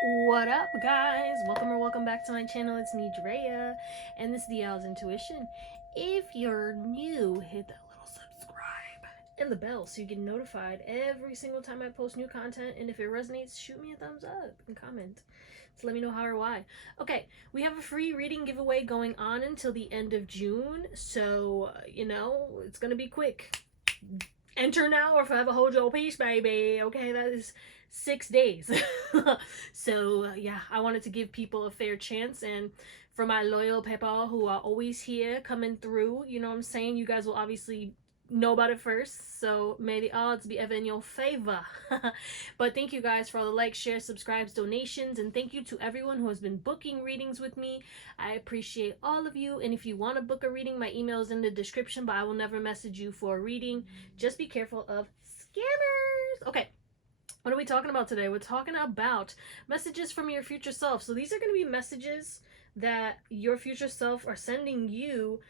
What up, guys? Welcome back to my channel. It's me, Drea, and this is Theowlsintuition. If you're new, hit that little subscribe and the bell so you get notified every single time I post new content. And if it resonates, shoot me a thumbs up and comment to let me know how or why. Okay, we have a free reading giveaway going on until the end of June, so it's gonna be quick. Enter now or forever hold your peace, baby. Okay, that is 6 days. So yeah, I wanted to give people a fair chance, and for my loyal people who are always here coming through, you know what I'm saying, you guys will obviously know about it first, so may the odds be ever in your favor. But thank you guys for all the likes, shares, subscribes, donations, and thank you to everyone who has been booking readings with me. I appreciate all of you, and if you want to book a reading, my email is in the description, but I will never message you for a reading. Just be careful of scammers. Okay, what are we talking about today? We're talking about messages from your future self. So these are going to be messages that your future self are sending you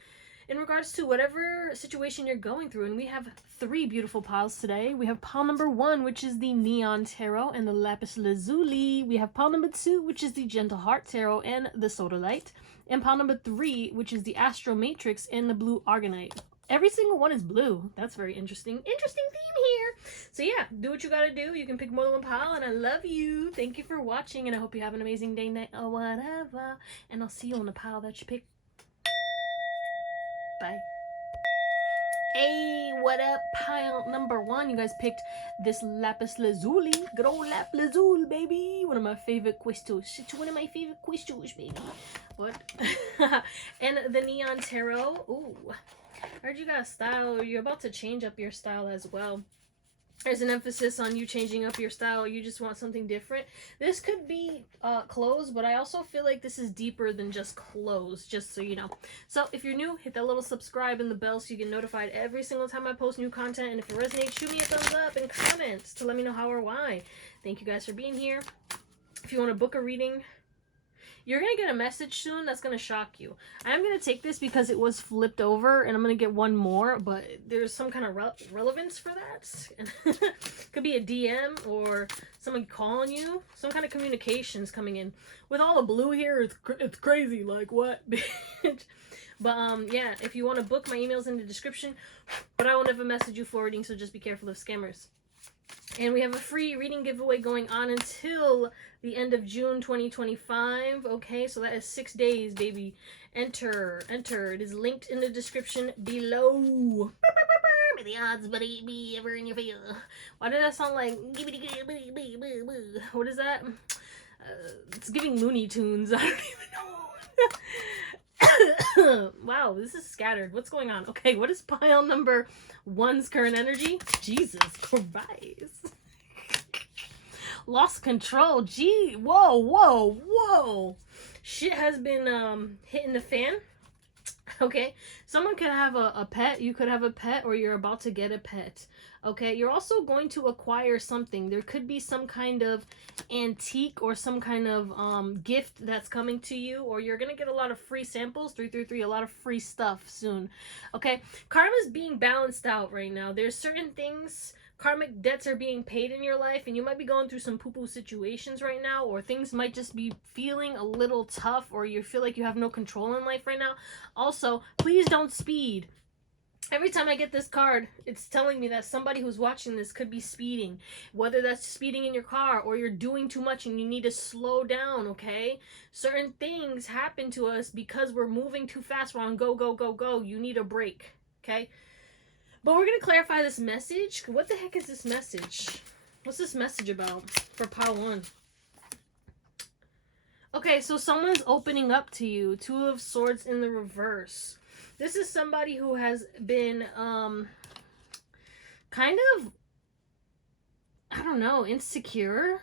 in regards to whatever situation you're going through. And we have 3 beautiful piles today. We have pile number 1, which is the Neon Tarot and the Lapis Lazuli. We have pile number 2, which is the Gentle Heart Tarot and the Sodalite. And pile number 3, which is the Astro Matrix and the Blue Argonite. Every single one is blue. That's very interesting. Interesting theme here. So yeah, do what you gotta do. You can pick more than one pile, and I love you. Thank you for watching, and I hope you have an amazing day, night, or whatever. And I'll see you on the pile that you pick. Bye. Hey, what up? Pile number 1. You guys picked this Lapis Lazuli. Good old Lapis Lazuli, baby. One of my favorite crystals. It's one of my favorite crystals, baby. What? And the Neon Tarot. Ooh. I heard you got a style, or you're about to change up your style as well. There's an emphasis on you changing up your style. You just want something different. This could be clothes, but I also feel like this is deeper than just clothes, just so you know. So if you're new, hit that little subscribe and the bell so you get notified every single time I post new content. And if it resonates, shoot me a thumbs up and comments to let me know how or why. Thank you guys for being here. If you want to book a reading, you're going to get a message soon that's going to shock you. I'm going to take this because it was flipped over, and I'm going to get one more, but there's some kind of relevance for that. Could be a DM or someone calling you. Some kind of communications coming in. With all the blue here, it's crazy. Like, what? But, yeah, if you want to book, my email's in the description, but I will never message you for reading, so just be careful of scammers. And we have a free reading giveaway going on until the end of June 2025. Okay, so that is 6 days, baby. Enter. It is linked in the description below. May the odds be ever in your favor. Why did that sound like... What is that? It's giving Looney Tunes. I don't even know. Wow, this is scattered. What's going on? Okay, what is pile number 1's current energy? Jesus Christ. Lost control. Gee, whoa. Shit has been hitting the fan. Okay, someone could have a pet. You could have a pet, or you're about to get a pet. Okay, you're also going to acquire something. There could be some kind of antique or some kind of gift that's coming to you, or you're gonna get a lot of free samples. 333, a lot of free stuff soon. Okay, karma's being balanced out right now. There's certain things, karmic debts are being paid in your life, and you might be going through some poo-poo situations right now, or things might just be feeling a little tough, or you feel like you have no control in life right now. Also, please don't speed. Every time I get this card, it's telling me that somebody who's watching this could be speeding. Whether that's speeding in your car, or you're doing too much and you need to slow down, okay? Certain things happen to us because we're moving too fast. We're on go. You need a break, okay? But we're going to clarify this message. What the heck is this message? What's this message about for pile 1? Okay, so someone's opening up to you. 2 of Swords in the reverse. This is somebody who has been kind of, I don't know, insecure.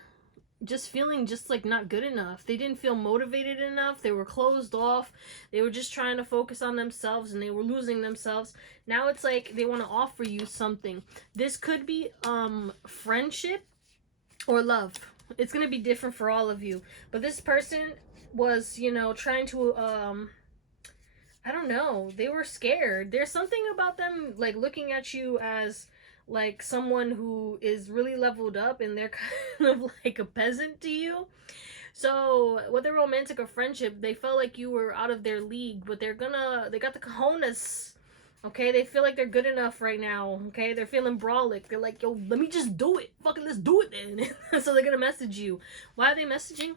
Just feeling just like not good enough. They didn't feel motivated enough. They were closed off. They were just trying to focus on themselves, and they were losing themselves. Now it's like they want to offer you something. This could be friendship or love. It's going to be different for all of you. But this person was, you know, trying to I don't know. They were scared. There's something about them like looking at you as like someone who is really leveled up and they're kind of like a peasant to you. So whether romantic or friendship, they felt like you were out of their league, but they got the cojones. Okay, they feel like they're good enough right now. Okay, they're feeling brawlic. They're like, yo, let me just do it. Fucking let's do it then. So they're gonna message you. Why are they messaging?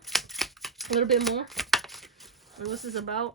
A little bit more. What's this about?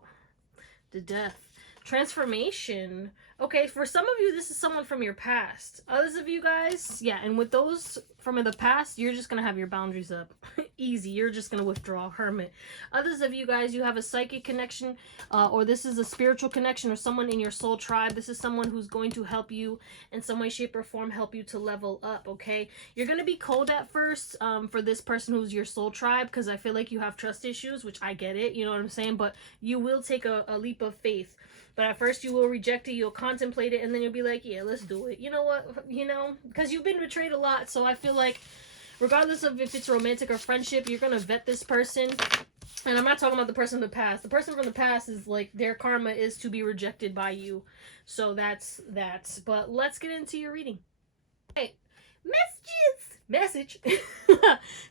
The death. Transformation. Okay, for some of you, this is someone from your past. Others of you guys, yeah, and with those from the past, you're just going to have your boundaries up. Easy. You're just going to withdraw, hermit. Others of you guys, you have a psychic connection, or this is a spiritual connection, or someone in your soul tribe. This is someone who's going to help you in some way, shape, or form, help you to level up, okay? You're going to be cold at first for this person who's your soul tribe, because I feel like you have trust issues, which I get it, you know what I'm saying? But you will take a leap of faith. But at first you will reject it, you'll contemplate it, and then you'll be like, yeah, let's do it. You know what? You know, because you've been betrayed a lot. So I feel like regardless of if it's romantic or friendship, you're going to vet this person. And I'm not talking about the person from the past. The person from the past is like their karma is to be rejected by you. So that's that. But let's get into your reading. Hey, message.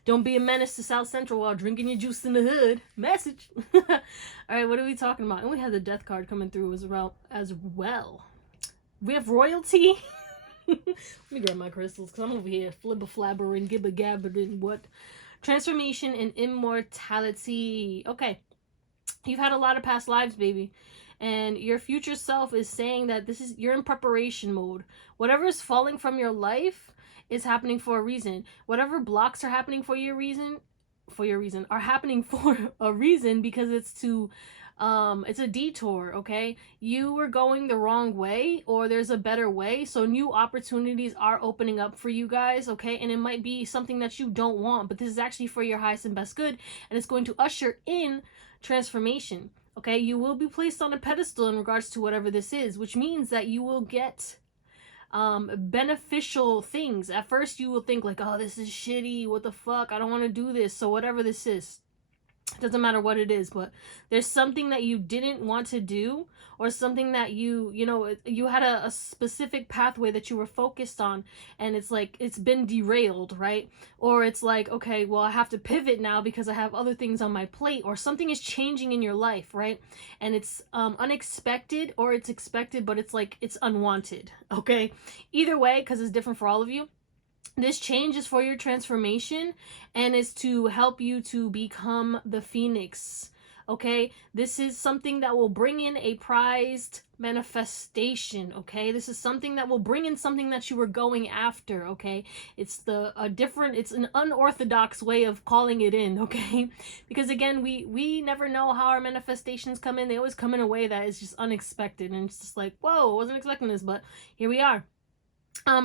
Don't be a menace to South Central while drinking your juice in the hood. Message. All right, what are we talking about? And we have the death card coming through as well. We have royalty. Let me grab my crystals because I'm over here flibber-flabbering, gibber-gabbering. What? Transformation and immortality. Okay. You've had a lot of past lives, baby. And your future self is saying that you're in preparation mode. Whatever is falling from your life is happening for a reason. Whatever blocks are happening for your reason are happening for a reason, because it's a detour, okay? You were going the wrong way, or there's a better way. So new opportunities are opening up for you guys, okay? And it might be something that you don't want, but this is actually for your highest and best good, and it's going to usher in transformation. Okay, you will be placed on a pedestal in regards to whatever this is, which means that you will get beneficial things. At first you will think like, oh, this is shitty, what the fuck, I don't want to do this. So whatever this is, it doesn't matter what it is, but there's something that you didn't want to do, or something that you had a specific pathway that you were focused on, and it's like it's been derailed, right? Or it's like, okay, well, I have to pivot now because I have other things on my plate, or something is changing in your life, right? And it's unexpected, or it's expected, but it's like it's unwanted, okay? Either way, because it's different for all of you. This change is for your transformation, and is to help you to become the phoenix, okay? This is something that will bring in a prized manifestation, okay? This is something that will bring in something that you were going after, okay? It's it's an unorthodox way of calling it in, okay? Because again, we never know how our manifestations come in. They always come in a way that is just unexpected, and it's just like, whoa, I wasn't expecting this, but here we are.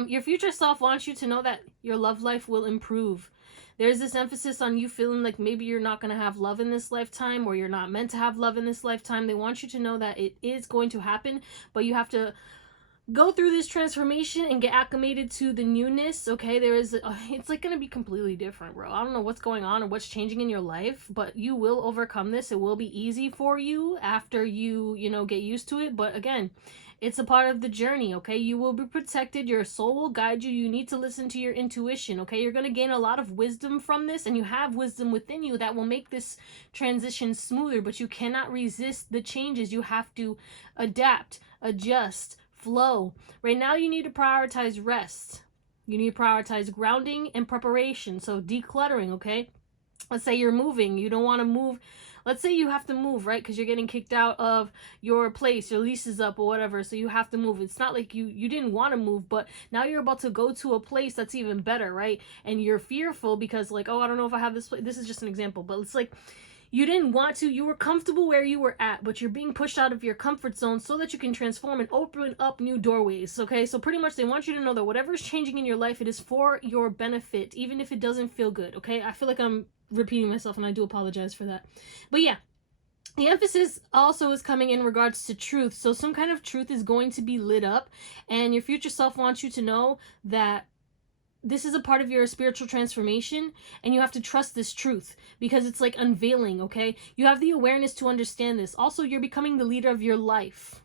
Your future self wants you to know that your love life will improve. There's this emphasis on you feeling like maybe you're not going to have love in this lifetime, or you're not meant to have love in this lifetime. They want you to know that it is going to happen, but you have to go through this transformation and get acclimated to the newness, okay? It's like going to be completely different, bro. I don't know what's going on or what's changing in your life, but you will overcome this. It will be easy for you after you get used to it. But again, it's a part of the journey, okay? You will be protected. Your soul will guide you. You need to listen to your intuition, okay? You're going to gain a lot of wisdom from this, and you have wisdom within you that will make this transition smoother, but you cannot resist the changes. You have to adapt, adjust, flow. Right now, you need to prioritize rest. You need to prioritize grounding and preparation. So decluttering, okay? Let's say you're moving. You don't want to move. Let's say you have to move, right? Because you're getting kicked out of your place, your lease is up or whatever, so you have to move. It's not like you didn't want to move, but now you're about to go to a place that's even better, right? And you're fearful because like, oh, I don't know if I have this place. This is just an example, but it's like you didn't want to. You were comfortable where you were at, but you're being pushed out of your comfort zone so that you can transform and open up new doorways, okay? So pretty much they want you to know that whatever is changing in your life, it is for your benefit, even if it doesn't feel good, okay? I feel like I'm repeating myself, and I do apologize for that. But yeah, the emphasis also is coming in regards to truth. So some kind of truth is going to be lit up, and your future self wants you to know that this is a part of your spiritual transformation, and you have to trust this truth because it's like unveiling, okay? You have the awareness to understand this. Also, you're becoming the leader of your life.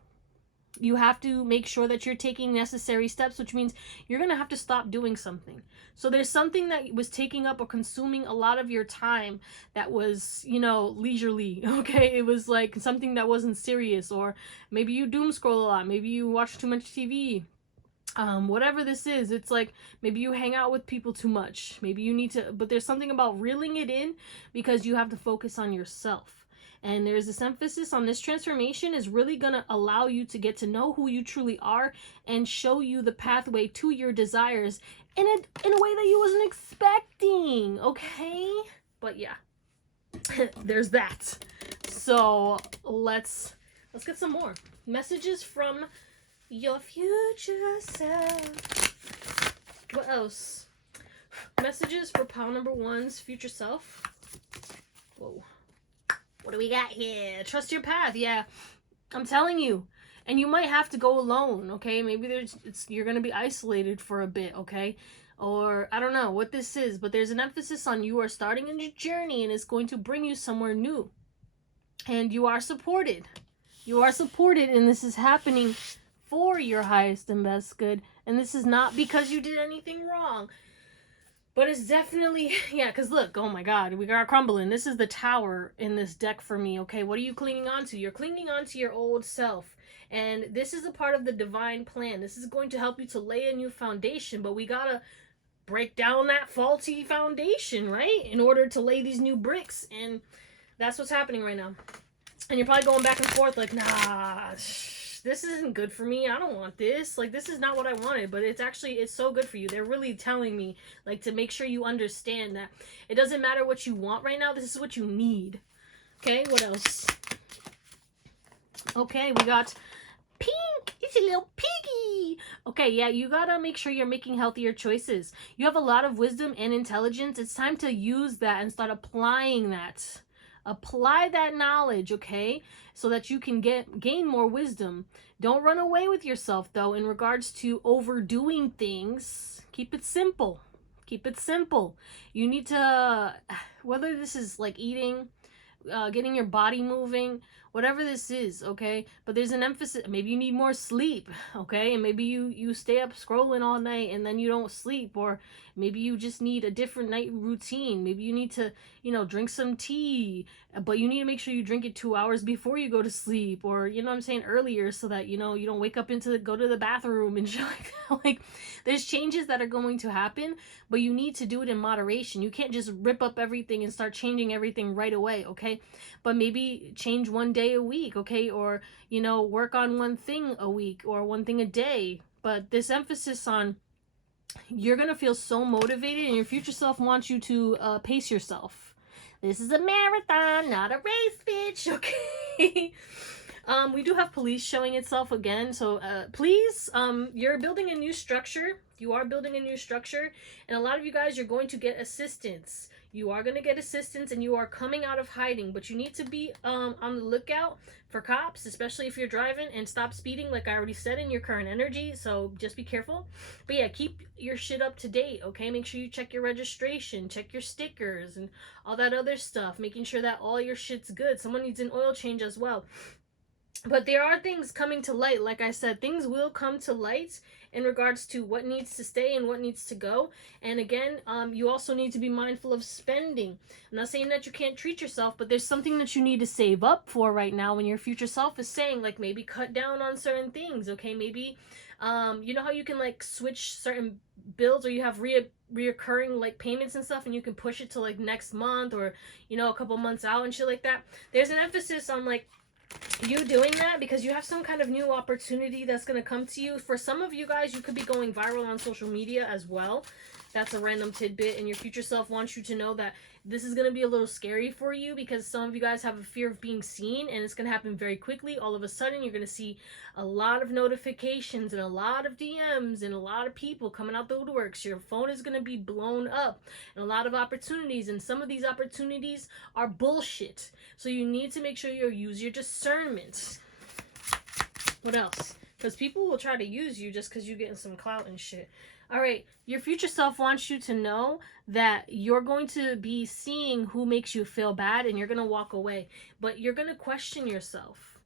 You have to make sure that you're taking necessary steps, which means you're going to have to stop doing something. So there's something that was taking up or consuming a lot of your time that was, you know, leisurely, okay? It was like something that wasn't serious, or maybe you doom scroll a lot, maybe you watch too much TV. Whatever this is, it's like maybe you hang out with people too much. Maybe you need to, but there's something about reeling it in because you have to focus on yourself. And there's this emphasis on this transformation is really going to allow you to get to know who you truly are and show you the pathway to your desires in a way that you wasn't expecting, okay? But yeah, there's that. So let's get some more messages from your future self. What else? Messages for pile number 1's future self. Whoa. What do we got here? Trust your path. Yeah, I'm telling you. And you might have to go alone, okay? Maybe you're going to be isolated for a bit, okay? Or I don't know what this is, but there's an emphasis on you are starting a new journey and it's going to bring you somewhere new. And you are supported. You are supported, and this is happening for your highest and best good. And this is not because you did anything wrong. But it's definitely, yeah, because look, oh my God, we got crumbling. This is the tower in this deck for me, okay? What are you clinging on to? You're clinging on to your old self. And this is a part of the divine plan. This is going to help you to lay a new foundation, but we got to break down that faulty foundation, right? In order to lay these new bricks. And that's what's happening right now. And you're probably going back and forth like, nah, this isn't good for me. I don't want this. Like, this is not what I wanted, but it's so good for you. They're really telling me, like, to make sure you understand that it doesn't matter what you want right now. This is what you need. Okay, what else? Okay, we got pink. It's a little piggy. Okay, yeah, you gotta make sure you're making healthier choices. You have a lot of wisdom and intelligence. It's time to use that and start applying that. Apply that knowledge, okay, so that you can gain more wisdom. Don't run away with yourself, though, in regards to overdoing things. Keep it simple. Keep it simple. You need to, whether this is like eating, getting your body moving, whatever this is, okay? But there's an emphasis. Maybe you need more sleep, okay? And maybe you stay up scrolling all night and then you don't sleep. Or maybe you just need a different night routine. Maybe you need to, you know, drink some tea. But you need to make sure you drink it 2 hours before you go to sleep. Or, you know what I'm saying, earlier, so that, you know, you don't wake up go to the bathroom and shit like that. Like, there's changes that are going to happen, but you need to do it in moderation. You can't just rip up everything and start changing everything right away, okay? But maybe change one day a week, okay? Or, you know, work on one thing a week or one thing a day. But this emphasis on you're going to feel so motivated, and your future self wants you to pace yourself. This is a marathon, not a race, bitch, okay? We do have police showing itself again. So please, you're building a new structure. You are building a new structure. And a lot of you guys, you're going to get assistance. You are going to get assistance, and you are coming out of hiding. But you need to be on the lookout for cops, especially if you're driving, and stop speeding, like I already said, in your current energy. So just be careful. But yeah, keep your shit up to date, okay? Make sure you check your registration, check your stickers, and all that other stuff. Making sure that all your shit's good. Someone needs an oil change as well. But there are things coming to light. Like I said, things will come to light in regards to what needs to stay and what needs to go. And again, you also need to be mindful of spending. I'm not saying that you can't treat yourself, but there's something that you need to save up for right now when your future self is saying, like, maybe cut down on certain things, okay? Maybe, you know how you can, like, switch certain bills, or you have reoccurring, like, payments and stuff, and you can push it to, like, next month, or, you know, a couple months out and shit like that. There's an emphasis on, like, you doing that because you have some kind of new opportunity that's going to come to you. For some of you guys, you could be going viral on social media as well. That's a random tidbit, and your future self wants you to know that this is going to be a little scary for you, because some of you guys have a fear of being seen, and it's going to happen very quickly. All of a sudden, you're going to see a lot of notifications and a lot of DMs and a lot of people coming out the woodworks. Your phone is going to be blown up, and a lot of opportunities, and some of these opportunities are bullshit. So you need to make sure you use your discernment. What else? Because people will try to use you just because you're getting some clout and shit. All right, your future self wants you to know that you're going to be seeing who makes you feel bad, and you're going to walk away. But you're going to question yourself.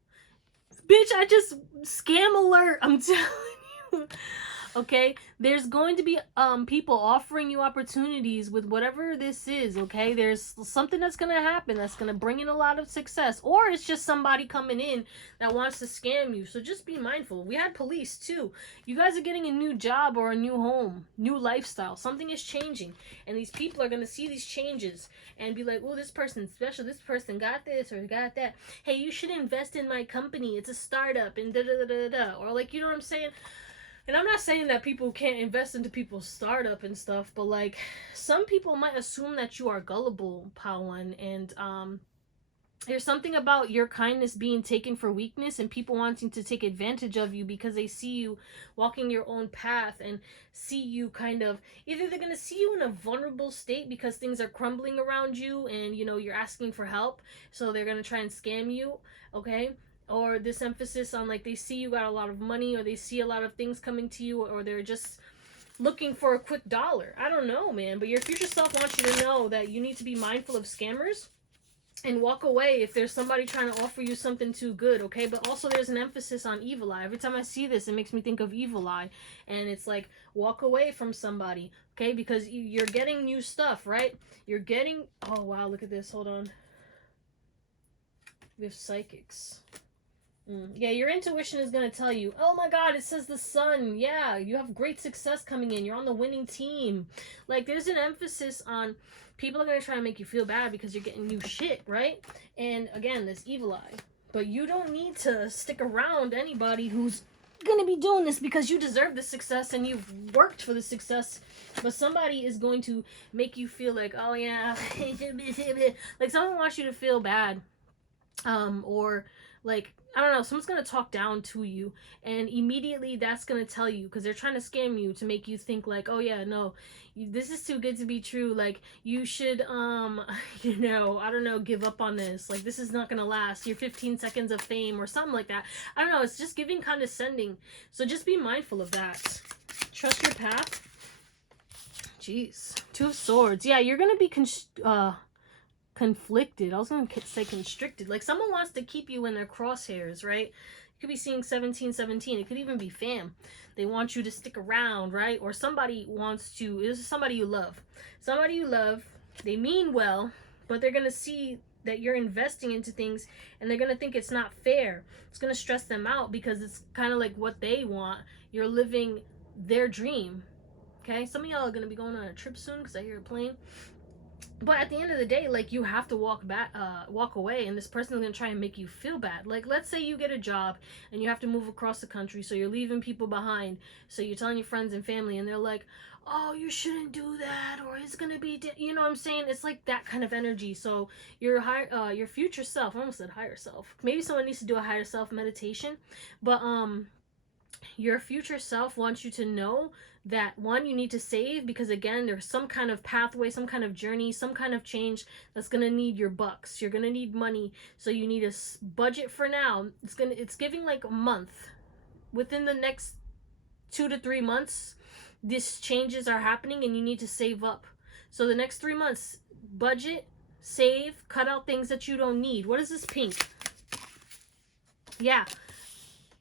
Bitch, I just scam alert. I'm telling you. Okay, there's going to be people offering you opportunities with whatever this is. Okay, there's something that's gonna happen that's gonna bring in a lot of success, or it's just somebody coming in that wants to scam you. So just be mindful. We had police too. You guys are getting a new job or a new home, new lifestyle. Something is changing, and these people are gonna see these changes and be like, "Oh, this person's special. This person got this or got that. Hey, you should invest in my company. It's a startup." And da da da da da. Or like, you know what I'm saying? And I'm not saying that people can't invest into people's startup and stuff, but like some people might assume that you are gullible, Pawan, and there's something about your kindness being taken for weakness and people wanting to take advantage of you because they see you walking your own path and see you kind of, either they're going to see you in a vulnerable state because things are crumbling around you and, you know, you're asking for help, so they're going to try and scam you, okay? Or this emphasis on like they see you got a lot of money, or they see a lot of things coming to you, or they're just looking for a quick dollar. I don't know, man, but your future self wants you to know that you need to be mindful of scammers and walk away if there's somebody trying to offer you something too good, okay? But also there's an emphasis on evil eye. Every time I see this, it makes me think of evil eye, and it's like walk away from somebody, okay? Because you're getting new stuff, right? You're getting, oh wow, look at this, hold on. We have psychics. Yeah, your intuition is going to tell you, oh my god, it says the sun. Yeah, you have great success coming in. You're on the winning team. Like, there's an emphasis on people are going to try to make you feel bad because you're getting new shit, right? And again, this evil eye. But you don't need to stick around anybody who's going to be doing this because you deserve the success and you've worked for the success. But somebody is going to make you feel like, oh yeah, like someone wants you to feel bad. Or like, I don't know, someone's going to talk down to you, and immediately that's going to tell you, because they're trying to scam you to make you think like, oh yeah, no, this is too good to be true, like you should you know, I don't know, give up on this, like this is not going to last, your 15 seconds of fame or something like that. I don't know, it's just giving condescending, so just be mindful of that. Trust your path. Jeez, Two of Swords. Yeah, you're going to be conflicted. I was going to say constricted. Like someone wants to keep you in their crosshairs, right? You could be seeing 1717. It could even be fam. They want you to stick around, right? Or somebody wants to, this is somebody you love. Somebody you love, they mean well, but they're going to see that you're investing into things and they're going to think it's not fair. It's going to stress them out because it's kind of like what they want. You're living their dream. Okay? Some of y'all are going to be going on a trip soon because I hear a plane. But at the end of the day, like, you have to walk away, and this person is going to try and make you feel bad. Like, let's say you get a job and you have to move across the country, so you're leaving people behind. So you're telling your friends and family, and they're like, oh, you shouldn't do that, or it's going to be, you know what I'm saying? It's like that kind of energy. So your future self, I almost said higher self. Maybe someone needs to do a higher self meditation. But your future self wants you to know that, one, you need to save, because again, there's some kind of pathway, some kind of journey, some kind of change that's going to need your bucks. You're going to need money, so you need a budget for now. It's giving like a month. Within the next 2 to 3 months, these changes are happening and you need to save up. So the next 3 months, budget, save, cut out things that you don't need. What is this pink? Yeah.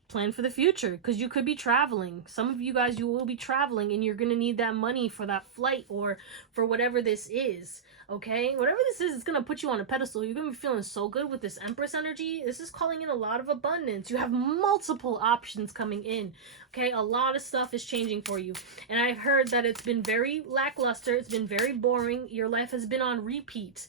Plan for the future, because you could be traveling. Some of you guys, you will be traveling, and you're going to need that money for that flight or for whatever this is, okay? Whatever this is, it's going to put you on a pedestal. You're going to be feeling so good with this Empress energy. This is calling in a lot of abundance. You have multiple options coming in, okay? A lot of stuff is changing for you. And I've heard that it's been very lackluster. It's been very boring. Your life has been on repeat.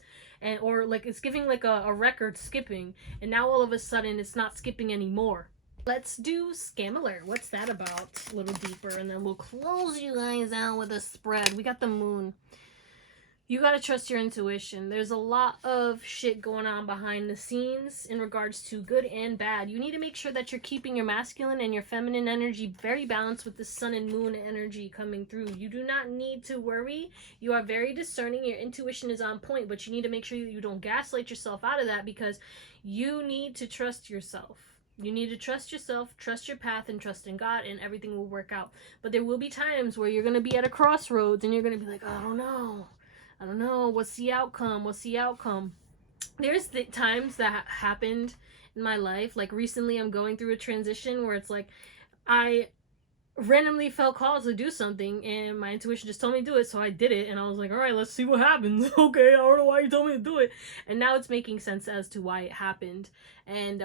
Or like it's giving like a record skipping. And now all of a sudden, it's not skipping anymore. Let's do Scam Alert. What's that about? A little deeper, and then we'll close you guys out with a spread. We got the moon. You gotta trust your intuition. There's a lot of shit going on behind the scenes in regards to good and bad. You need to make sure that you're keeping your masculine and your feminine energy very balanced with the sun and moon energy coming through. You do not need to worry. You are very discerning. Your intuition is on point, but you need to make sure you don't gaslight yourself out of that, because you need to trust yourself. You need to trust yourself, trust your path, and trust in God, and everything will work out. But there will be times where you're going to be at a crossroads, and you're going to be like, I don't know. What's the outcome? there's the times that happened in my life, like recently I'm going through a transition where it's like I randomly felt called to do something and my intuition just told me to do it, so I did it, and I was like, all right, let's see what happens. Okay, I don't know why you told me to do it, and now it's making sense as to why it happened. And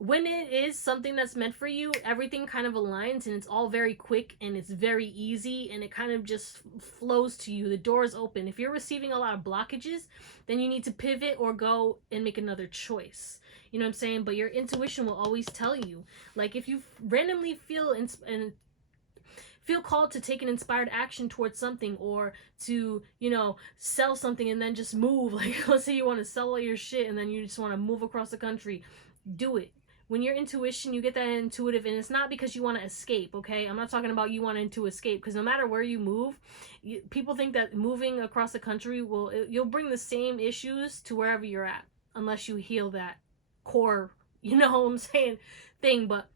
when it is something that's meant for you, everything kind of aligns and it's all very quick and it's very easy and it kind of just flows to you. The door is open. If you're receiving a lot of blockages, then you need to pivot or go and make another choice. You know what I'm saying? But your intuition will always tell you. Like if you randomly feel called to take an inspired action towards something, or to, you know, sell something and then just move, like let's say you want to sell all your shit and then you just want to move across the country, do it. When your intuition, you get that intuitive, and it's not because you want to escape, okay? I'm not talking about you wanting to escape, because no matter where you move, people think that moving across the country you'll bring the same issues to wherever you're at, unless you heal that core, you know what I'm saying, thing. But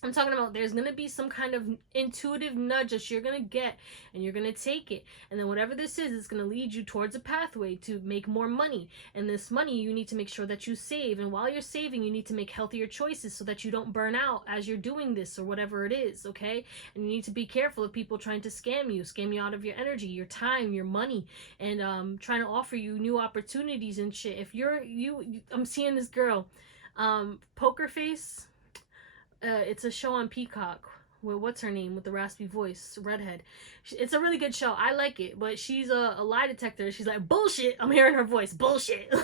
I'm talking about there's going to be some kind of intuitive nudge that you're going to get, and you're going to take it. And then whatever this is, it's going to lead you towards a pathway to make more money. And this money, you need to make sure that you save. And while you're saving, you need to make healthier choices so that you don't burn out as you're doing this or whatever it is, okay? And you need to be careful of people trying to scam you out of your energy, your time, your money, and trying to offer you new opportunities and shit. If I'm seeing this girl, Poker Face. It's a show on Peacock with what's her name with the raspy voice, redhead. It's a really good show. I like it, but she's a lie detector. She's like, bullshit. I'm hearing her voice, bullshit.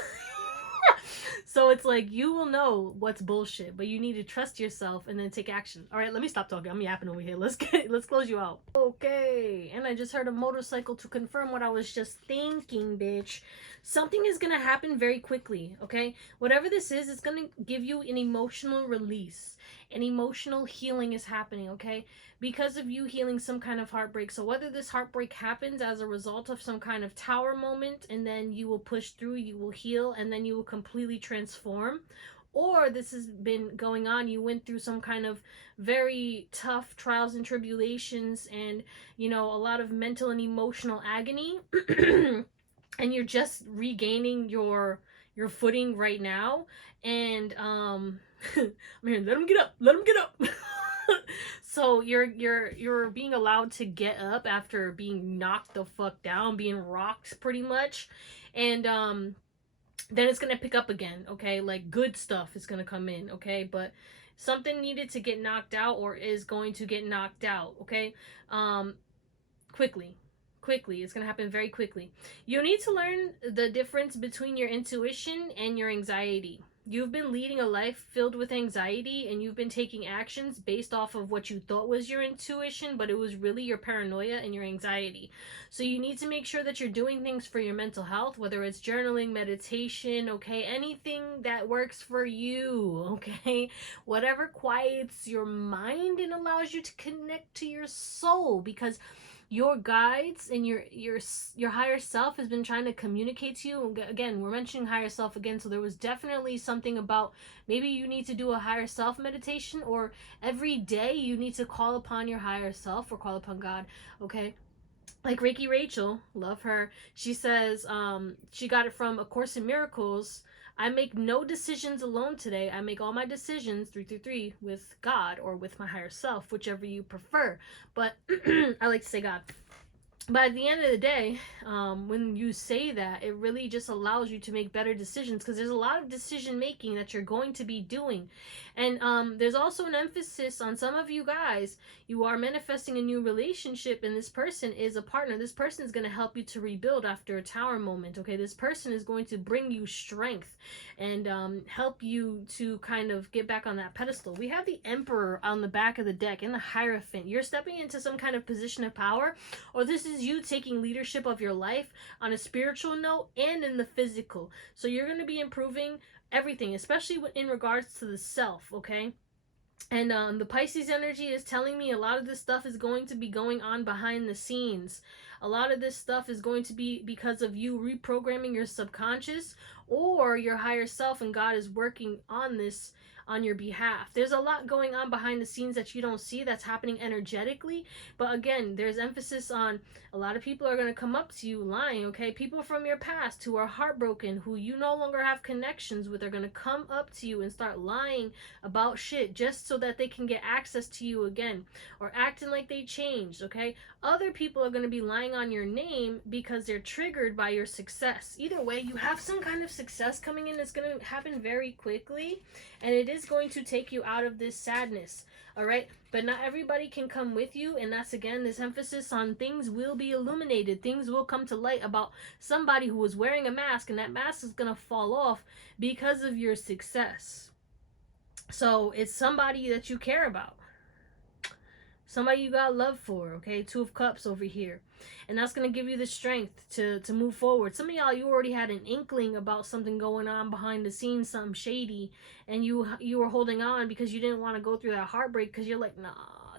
So it's like, you will know what's bullshit, but you need to trust yourself and then take action. All right, let me stop talking. I'm yapping over here. Let's close you out. Okay, and I just heard a motorcycle to confirm what I was just thinking, bitch. Something is gonna happen very quickly, okay? Whatever this is, it's gonna give you an emotional release. An emotional healing is happening, okay? Because of you healing some kind of heartbreak. So whether this heartbreak happens as a result of some kind of tower moment, and then you will push through, you will heal, and then you will completely transform, or this has been going on, you went through some kind of very tough trials and tribulations, and, you know, a lot of mental and emotional agony, and you're just regaining your footing right now, and I'm here, let him get up. So you're being allowed to get up after being knocked the fuck down, being rocked pretty much, and then it's gonna pick up again, okay? Like good stuff is gonna come in, okay? But something needed to get knocked out or is going to get knocked out, okay? Quickly. It's going to happen very quickly. You need to learn the difference between your intuition and your anxiety. You've been leading a life filled with anxiety, and you've been taking actions based off of what you thought was your intuition, but it was really your paranoia and your anxiety. So you need to make sure that you're doing things for your mental health, whether it's journaling, meditation, okay? Anything that works for you, okay? Whatever quiets your mind and allows you to connect to your soul, because your guides and your higher self has been trying to communicate to you. Again, we're mentioning higher self again, so there was definitely something about maybe you need to do a higher self meditation, or every day you need to call upon your higher self or call upon God, okay? Like Reiki Rachel, love her, she says she got it from A Course in Miracles. I make no decisions alone today. I make all my decisions 333 with God or with my higher self, whichever you prefer. But I like to say God. But at the end of the day, when you say that, it really just allows you to make better decisions, because there's a lot of decision making that you're going to be doing. And there's also an emphasis on some of you guys. You are manifesting a new relationship, and this person is a partner. This person is going to help you to rebuild after a tower moment, okay? This person is going to bring you strength and help you to kind of get back on that pedestal. We have the Emperor on the back of the deck and the Hierophant. You're stepping into some kind of position of power, or this is you taking leadership of your life on a spiritual note and in the physical. So you're going to be improving everything, especially in regards to the self, okay? And the Pisces energy is telling me a lot of this stuff is going to be going on behind the scenes. A lot of this stuff is going to be because of you reprogramming your subconscious, or your higher self, and God is working on this on your behalf. There's a lot going on behind the scenes that you don't see that's happening energetically. But again, there's emphasis on a lot of people are going to come up to you lying, okay? People from your past who are heartbroken, who you no longer have connections with, are going to come up to you and start lying about shit just so that they can get access to you again, or acting like they changed, okay? Other people are going to be lying on your name because they're triggered by your success. Either way, you have some kind of success coming in. It's going to happen very quickly, and it is going to take you out of this sadness, all right? But not everybody can come with you, and that's, again, this emphasis on things will be illuminated. Things will come to light about somebody who was wearing a mask, and that mask is going to fall off because of your success. So it's somebody that you care about. Somebody you got love for, okay? Two of Cups over here. And that's going to give you the strength to move forward. Some of y'all, you already had an inkling about something going on behind the scenes, something shady. And you were holding on because you didn't want to go through that heartbreak because you're like, nah,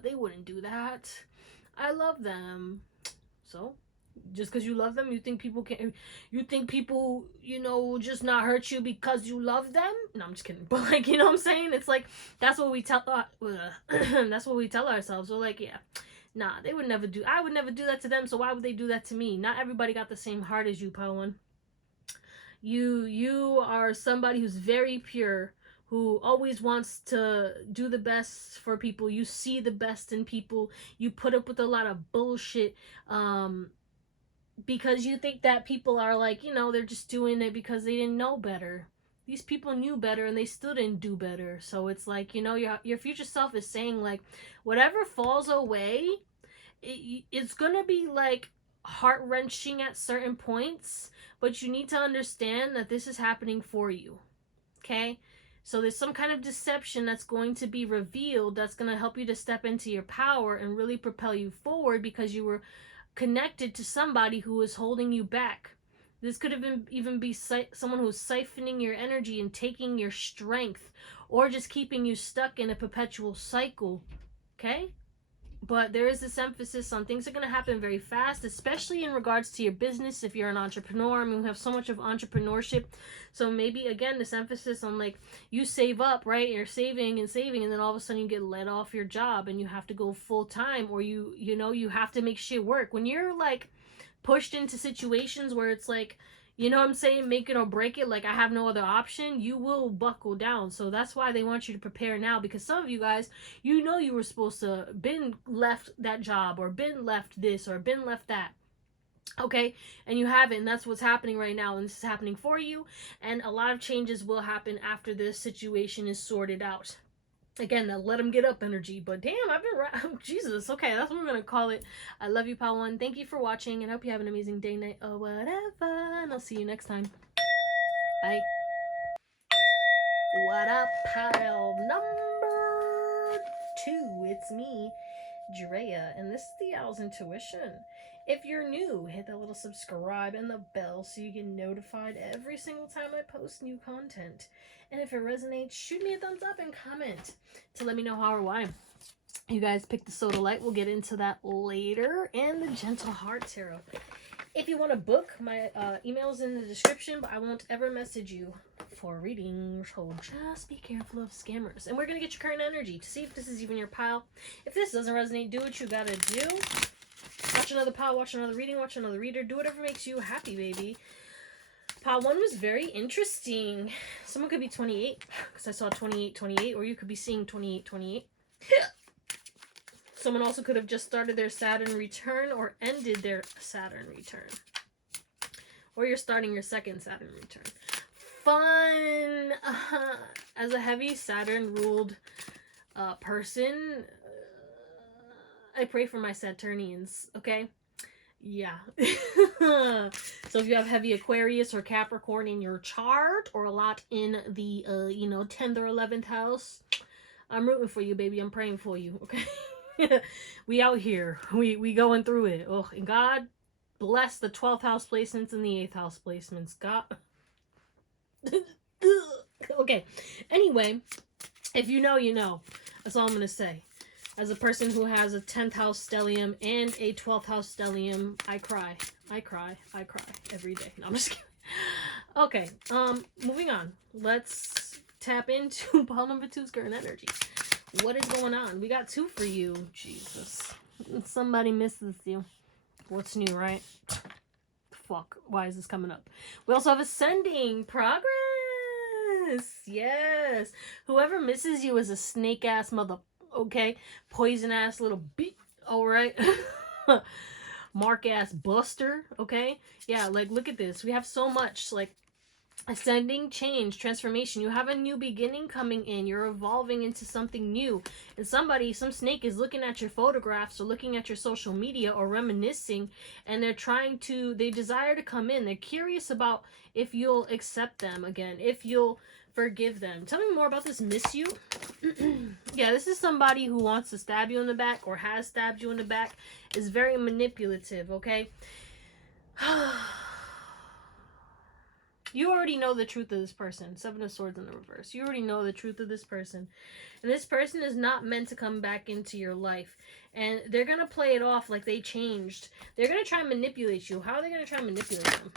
they wouldn't do that. I love them. So, just because you love them, you think people will just not hurt you because you love them? No, I'm just kidding. But like, you know what I'm saying? It's like, that's what we tell that's what we tell ourselves. We're like, yeah, nah, they would never do, I would never do that to them, so why would they do that to me? Not everybody got the same heart as you, Pawan. You are somebody who's very pure, who always wants to do the best for people. You see the best in people. You put up with a lot of bullshit, because you think that people are like, they're just doing it because they didn't know better. These people knew better and they still didn't do better. So it's like, your future self is saying, like, whatever falls away, it's gonna be like heart-wrenching at certain points, but you need to understand that this is happening for you, okay? So there's some kind of deception that's going to be revealed that's going to help you to step into your power and really propel you forward, because you were connected to somebody who is holding you back. This could have even be someone who's siphoning your energy and taking your strength, or just keeping you stuck in a perpetual cycle, okay? But there is this emphasis on things are going to happen very fast, especially in regards to your business. If you're an entrepreneur, I mean, we have so much of entrepreneurship. So maybe, again, this emphasis on, like, you save up, right? You're saving, and then all of a sudden you get let off your job and you have to go full time, or you have to make shit work. When you're, like, pushed into situations where it's like, you know what I'm saying, make it or break it, like I have no other option, you will buckle down. So that's why they want you to prepare now, because some of you guys, you were supposed to been left that job, or been left this, or been left that, okay, and you haven't, and that's what's happening right now, and this is happening for you, and a lot of changes will happen after this situation is sorted out. Again, that let them get up energy. But damn, I've been Jesus. Okay, that's what we're gonna call it. I love you, Pawan. Thank you for watching, and I hope you have an amazing day, night, or whatever. And I'll see you next time. Bye. What up, pile number 2? It's me, Drea, and this is Theowlsintuition. If you're new, hit that little subscribe and the bell so you get notified every single time I post new content. And if it resonates, shoot me a thumbs up and comment to let me know how or why you guys picked the Soda Light. We'll get into that later. And the Gentle Heart Tarot. If you want to book, my email's in the description, but I won't ever message you for readings. So just be careful of scammers. And we're going to get your current energy to see if this is even your pile. If this doesn't resonate, do what you got to do. Watch another pile, watch another reading, watch another reader. Do whatever makes you happy, baby. Pile 1 was very interesting. Someone could be 28, because I saw 28, or you could be seeing 28. Someone also could have just started their Saturn return or ended their Saturn return. Or you're starting your second Saturn return. Fun! As a heavy Saturn-ruled person, I pray for my Saturnians, okay? Yeah. So if you have heavy Aquarius or Capricorn in your chart, or a lot in the 10th or 11th house, I'm rooting for you, baby. I'm praying for you, okay? We out here. We going through it. Oh, and God bless the 12th house placements and the 8th house placements. God. Okay. Anyway, if you know, you know. That's all I'm going to say. As a person who has a 10th house stellium and a 12th house stellium, I cry. I cry every day. No, I'm just kidding. Okay, moving on. Let's tap into pile number 2's current energy. What is going on? We got 2 for you. Jesus. Somebody misses you. What's new, right? Fuck. Why is this coming up? We also have ascending progress. Yes. Whoever misses you is a snake ass mother. Okay. Poison ass little beat. All right. Mark ass buster. Okay. Yeah. Like, look at this. We have so much like ascending, change, transformation. You have a new beginning coming in. You're evolving into something new. And some snake is looking at your photographs or looking at your social media or reminiscing, and they desire to come in. They're curious about if you'll accept them again, if you'll forgive them. Tell me more about this miss you. Yeah, this is somebody who wants to stab you in the back or has stabbed you in the back. Is very manipulative, okay? You already know the truth of this person. 7 of Swords in the reverse. You already know the truth of this person. And this person is not meant to come back into your life. And they're going to play it off like they changed. They're going to try and manipulate you. How are they going to try and manipulate them?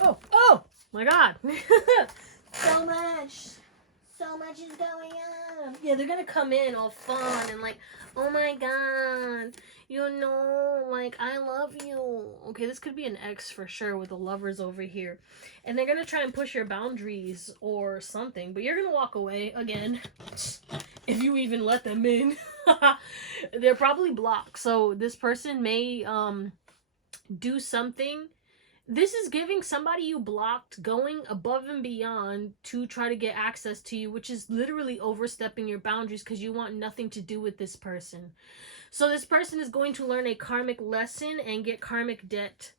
Oh my God. So much is going on. Yeah, they're going to come in all fun and like, oh my God, you know, like, I love you. Okay, this could be an ex for sure with the lovers over here. And they're going to try and push your boundaries or something. But you're going to walk away again. If you even let them in. They're probably blocked. So this person may do something. This is giving somebody you blocked going above and beyond to try to get access to you, which is literally overstepping your boundaries because you want nothing to do with this person. So this person is going to learn a karmic lesson and get karmic debt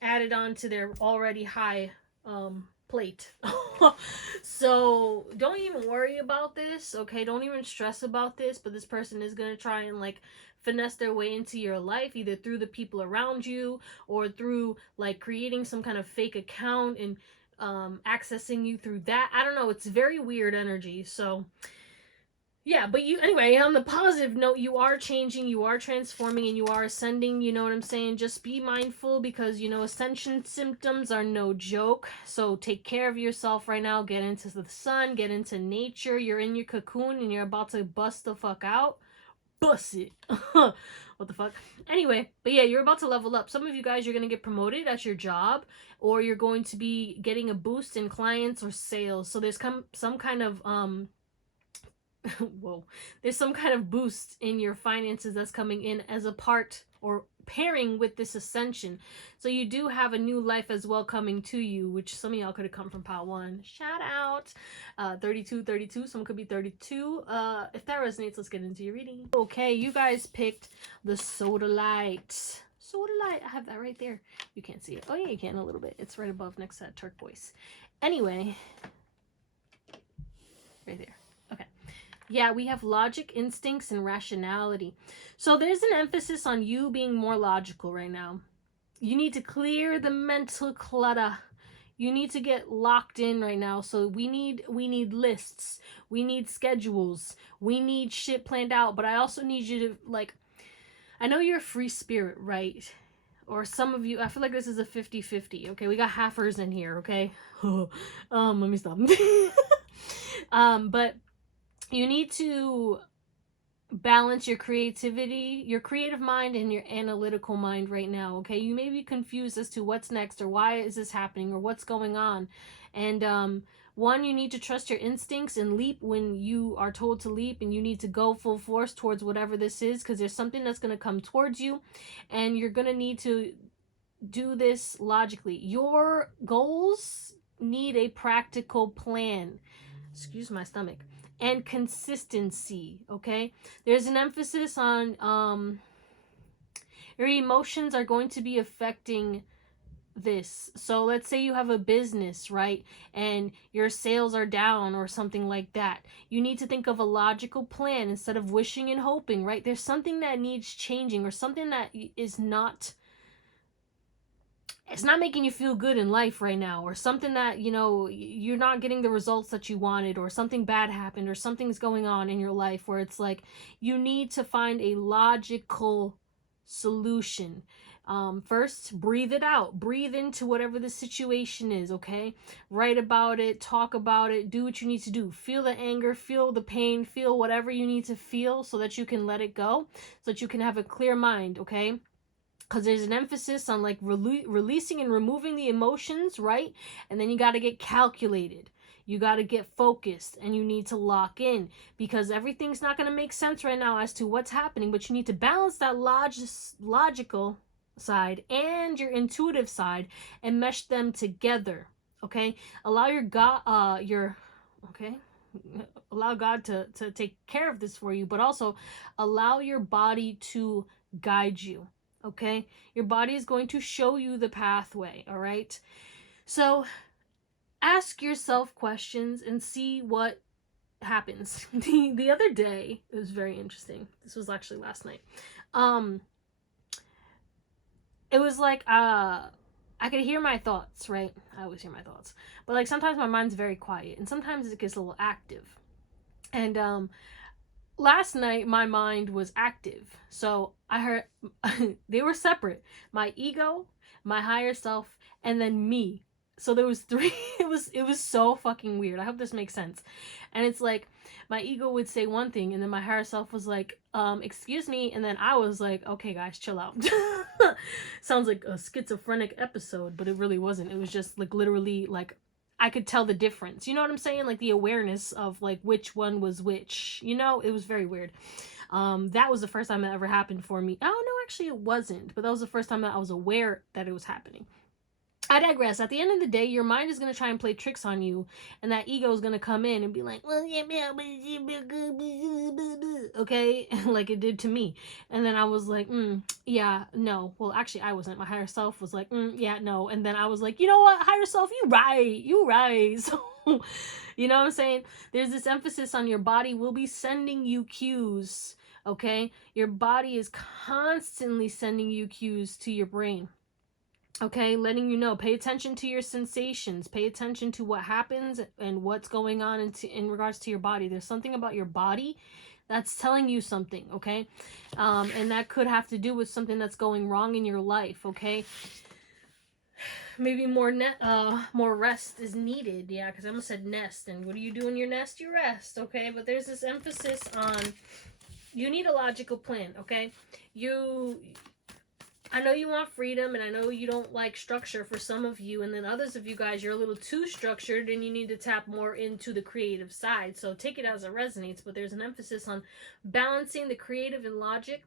added on to their already high plate. So don't even worry about this, okay? Don't even stress about this, but this person is going to try and like finesse their way into your life, either through the people around you or through like creating some kind of fake account and accessing you through that. I don't know, it's very weird energy. So yeah, but anyway, on the positive note, you are changing, you are transforming, and you are ascending. You know what I'm saying? Just be mindful because, you know, ascension symptoms are no joke. So take care of yourself right now. Get into the sun, get into nature. You're in your cocoon and you're about to bust the fuck out. Bust it. What the fuck? Anyway, but yeah, you're about to level up. Some of you guys, you're going to get promoted at your job, or you're going to be getting a boost in clients or sales. So there's some kind of whoa, there's some kind of boost in your finances that's coming in as a part or pairing with this ascension. So you do have a new life as well coming to you, which some of y'all could have come from pile 1. Shout out. 32, someone could be 32. If that resonates, let's get into your reading. Okay, you guys picked the Soda Light. Soda Light, I have that right there. You can't see it. Oh yeah, you can a little bit. It's right above next to that turquoise. Anyway, right there. Okay. Yeah, we have logic, instincts, and rationality. So there's an emphasis on you being more logical right now. You need to clear the mental clutter. You need to get locked in right now. So we need lists. We need schedules. We need shit planned out. But I also need you to, like, I know you're a free spirit, right? Or some of you, I feel like this is a 50-50. Okay, we got halfers in here, okay? Let me stop. But you need to balance your creativity, your creative mind, and your analytical mind right now, okay? You may be confused as to what's next or why is this happening or what's going on. And one, you need to trust your instincts and leap when you are told to leap, and you need to go full force towards whatever this is, because there's something that's going to come towards you, and you're going to need to do this logically. Your goals need a practical plan. Excuse my stomach. And consistency, okay? There's an emphasis on your emotions are going to be affecting this. So let's say you have a business, right? And your sales are down or something like that. You need to think of a logical plan instead of wishing and hoping, right? There's something that needs changing or something that is not, it's not making you feel good in life right now, or something that, you know, you're not getting the results that you wanted, or something bad happened, or something's going on in your life where it's like you need to find a logical solution. First, breathe it out. Breathe into whatever the situation is, okay? Write about it, talk about it, do what you need to do. Feel the anger, feel the pain, feel whatever you need to feel so that you can let it go, so that you can have a clear mind, okay? Because there's an emphasis on like releasing and removing the emotions, right? And then you got to get calculated. You got to get focused, and you need to lock in, because everything's not going to make sense right now as to what's happening, but you need to balance that logical side and your intuitive side and mesh them together, okay? Allow your God, allow God to take care of this for you, but also allow your body to guide you, okay? Your body is going to show you the pathway, all right? So ask yourself questions and see what happens. The other day, it was very interesting. This was actually last night. It was like I could hear my thoughts, right? I always hear my thoughts. But like sometimes my mind's very quiet and sometimes it gets a little active. And last night my mind was active. So I heard they were separate. My ego, my higher self, and then me. So there was three. It was so fucking weird. I hope this makes sense. And it's like my ego would say one thing and then my higher self was like, excuse me, and then I was like, okay guys, chill out. Sounds like a schizophrenic episode, but it really wasn't. It was just like literally like I could tell the difference. You know what I'm saying? Like the awareness of like which one was which. You know, it was very weird. That was the first time that ever happened for me. Oh no, actually it wasn't, but that was the first time that I was aware that it was happening. I digress. At the end of the day, your mind is going to try and play tricks on you, and that ego is going to come in and be like, well, okay, like it did to me. And then I was like, yeah, no. Well, actually, I wasn't. My higher self was like, yeah, no. And then I was like, you know what, higher self, you right. So, you know what I'm saying? There's this emphasis on your body will be sending you cues, okay? Your body is constantly sending you cues to your brain. Okay, letting you know, pay attention to your sensations, pay attention to what happens and what's going on in regards to your body. There's something about your body that's telling you something, okay? And that could have to do with something that's going wrong in your life, okay? Maybe more rest is needed, yeah, because I almost said nest, and what do you do in your nest? You rest, okay? But there's this emphasis on, you need a logical plan, okay? I know you want freedom, and I know you don't like structure for some of you, and then others of you guys, you're a little too structured, and you need to tap more into the creative side. So take it as it resonates, but there's an emphasis on balancing the creative and logic,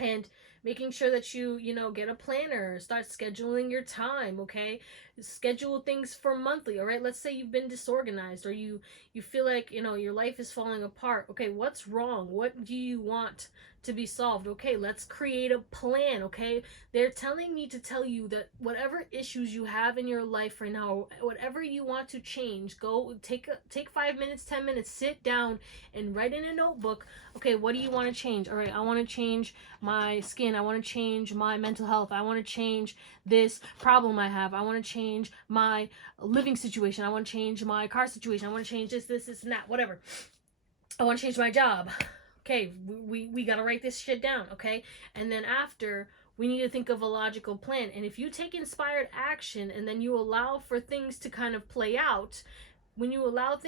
and making sure that you get a planner, start scheduling your time, okay? Schedule things for monthly, all right? Let's say you've been disorganized, or you feel like, your life is falling apart. Okay, what's wrong? What do you want to be solved? Okay, let's create a plan, okay? They're telling me to tell you that whatever issues you have in your life right now, whatever you want to change, go take 5 minutes, 10 minutes, sit down and write in a notebook. Okay, what do you want to change? All right, I want to change my skin. I want to change my mental health. I want to change this problem I have. I want to change my living situation. I want to change my car situation. I want to change this, and that, whatever. I want to change my job. Okay, we got to write this shit down, okay? And then after, we need to think of a logical plan. And if you take inspired action and then you allow for things to kind of play out, when you allow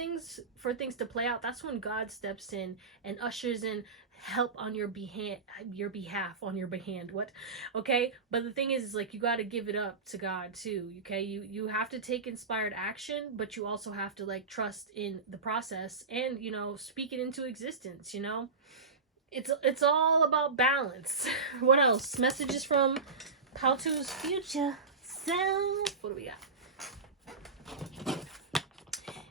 for things to play out, that's when God steps in and ushers in help on your behalf, what? Okay? But the thing is like, you got to give it up to God too, okay? You have to take inspired action, but you also have to like trust in the process and, speak it into existence, It's all about balance. What else? Messages from Paltu's future self. What do we got?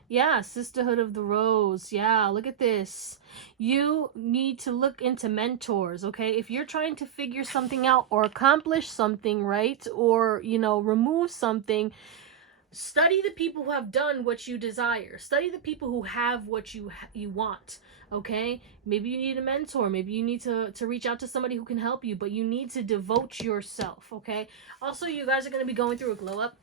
Yeah, Sisterhood of the Rose. Yeah, look at this. You need to look into mentors, okay? If you're trying to figure something out or accomplish something, right? Or, remove something, study the people who have done what you desire. Study the people who have what you want, okay? Maybe you need a mentor. Maybe you need to reach out to somebody who can help you, but you need to devote yourself, okay? Also, you guys are going to be going through a glow up.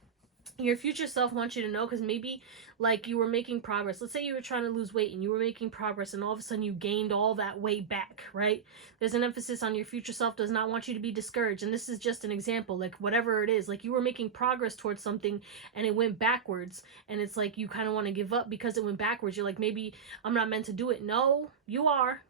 your future self wants you to know, because maybe like you were making progress. Let's say you were trying to lose weight and you were making progress, and all of a sudden you gained all that weight back, right? There's an emphasis on your future self does not want you to be discouraged. And this is just an example, like whatever it is, like you were making progress towards something and it went backwards, and it's like you kind of want to give up because it went backwards. You're like, maybe I'm not meant to do it. No, you are.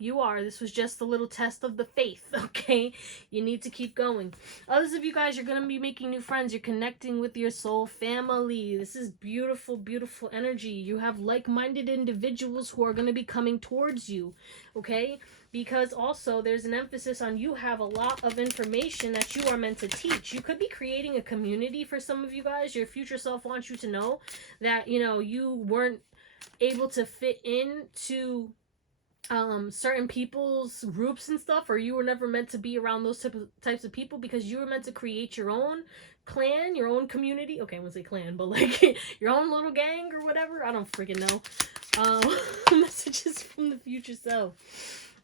You are. This was just a little test of the faith, okay? You need to keep going. Others of you guys, you're going to be making new friends. You're connecting with your soul family. This is beautiful, beautiful energy. You have like-minded individuals who are going to be coming towards you, okay? Because also there's an emphasis on you have a lot of information that you are meant to teach. You could be creating a community for some of you guys. Your future self wants you to know that, you know, you weren't able to fit into certain people's groups and stuff, or you were never meant to be around those types of people, because you were meant to create your own clan, your own community. Okay, I wouldn't say clan, but like your own little gang or whatever. I don't freaking know. Messages from the future self.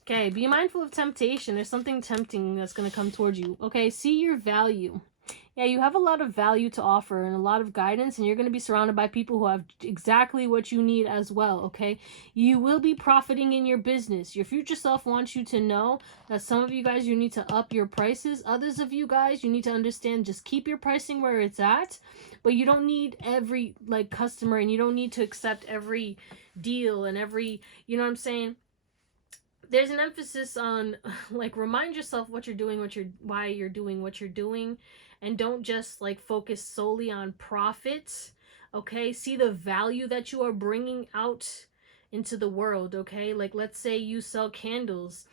Okay, be mindful of temptation. There's something tempting that's going to come towards you. Okay, see your value. Yeah, you have a lot of value to offer and a lot of guidance, and you're going to be surrounded by people who have exactly what you need as well, okay? You will be profiting in your business. Your future self wants you to know that some of you guys, you need to up your prices. Others of you guys, you need to understand, just keep your pricing where it's at, but you don't need every, like, customer, and you don't need to accept every deal and every, you know what I'm saying? There's an emphasis on, like, remind yourself what you're doing, why you're doing what you're doing. And don't just like focus solely on profits, okay? See the value that you are bringing out into the world, okay? Like, let's say you sell candles,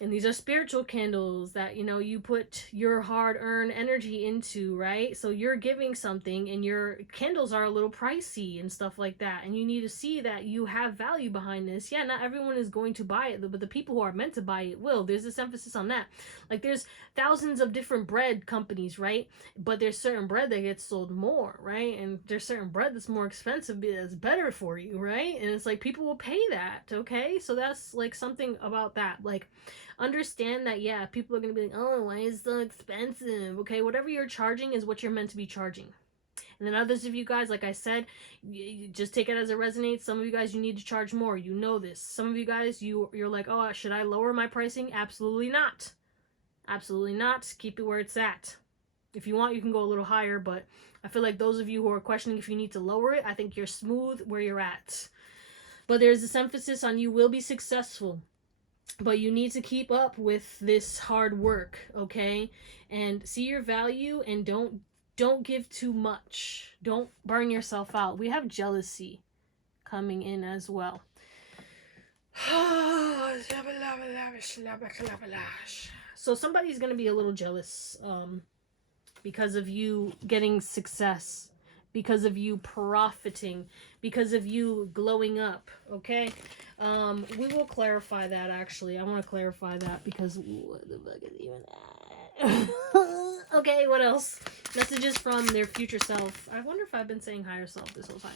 and these are spiritual candles that, you know, you put your hard-earned energy into, right? So you're giving something, and your candles are a little pricey and stuff like that, and you need to see that you have value behind this. Yeah, not everyone is going to buy it, but the people who are meant to buy it will. There's this emphasis on that. Like, there's thousands of different bread companies, right? But there's certain bread that gets sold more, right? And there's certain bread that's more expensive, but that's better for you, right? And it's like, people will pay that, okay? So that's like something about that. Like, understand that, yeah, people are going to be like, oh, why is it so expensive? Okay, whatever you're charging is what you're meant to be charging. And then others of you guys, like I said, you just take it as it resonates. Some of you guys, you need to charge more. You know this. Some of you guys, you're like, oh, should I lower my pricing? Absolutely not. Absolutely not. Keep it where it's at. If you want, you can go a little higher, but I feel like those of you who are questioning if you need to lower it, I think you're smooth where you're at. But there's this emphasis on you will be successful. But you need to keep up with this hard work, okay? And see your value, and don't give too much. Don't burn yourself out. We have jealousy coming in as well. So somebody's going to be a little jealous because of you getting success, because of you profiting, because of you glowing up, okay? We will clarify that, actually. I want to clarify that, because what the fuck is even that? Okay, what else? Messages from their future self. I wonder if I've been saying higher self this whole time.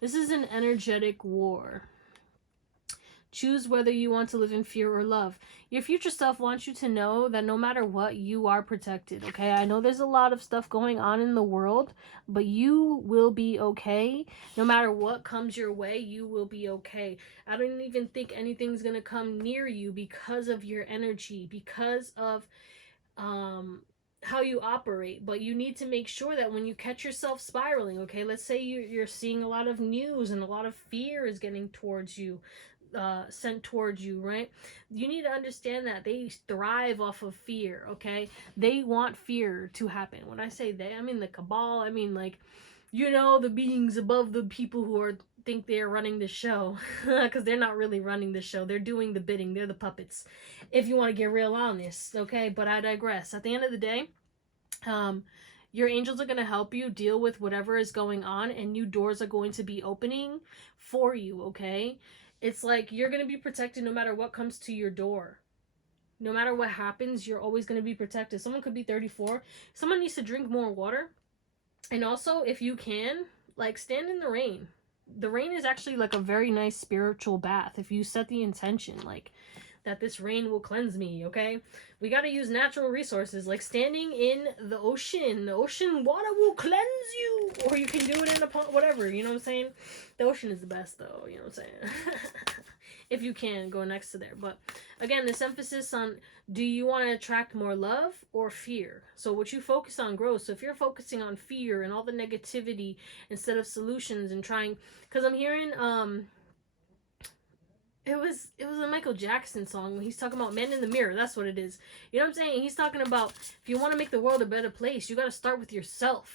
This is an energetic war. Choose whether you want to live in fear or love. Your future self wants you to know that no matter what, you are protected, okay? I know there's a lot of stuff going on in the world, but you will be okay. No matter what comes your way, you will be okay. I don't even think anything's going to come near you because of your energy, because of how you operate. But you need to make sure that when you catch yourself spiraling, okay? Let's say you're seeing a lot of news and a lot of fear is getting towards you. Sent towards you, right? You need to understand that they thrive off of fear, okay? They want fear to happen. When I say they, I mean the cabal. I mean, like, you know, the beings above the people who think they're running the show, because they're not really running the show. They're doing the bidding. They're the puppets, if you want to get real honest, okay? But I digress. At the end of the day, your angels are going to help you deal with whatever is going on, and new doors are going to be opening for you, okay? It's like you're going to be protected no matter what comes to your door. No matter what happens, you're always going to be protected. Someone could be 34. Someone needs to drink more water. And also, if you can, like, stand in the rain. The rain is actually like a very nice spiritual bath. If you set the intention, like, that this rain will cleanse me, okay? We got to use natural resources, like standing in the ocean. The ocean water will cleanse you, do it in a pond, whatever, you know what I'm saying? The ocean is the best, though, you know what I'm saying? If you can, go next to there. But again, this emphasis on, do you want to attract more love or fear? So what you focus on grows. So if you're focusing on fear and all the negativity instead of solutions and trying, because I'm hearing it was a Michael Jackson song when he's talking about man in the mirror. That's what it is. You know what I'm saying? He's talking about, if you want to make the world a better place, you got to start with yourself.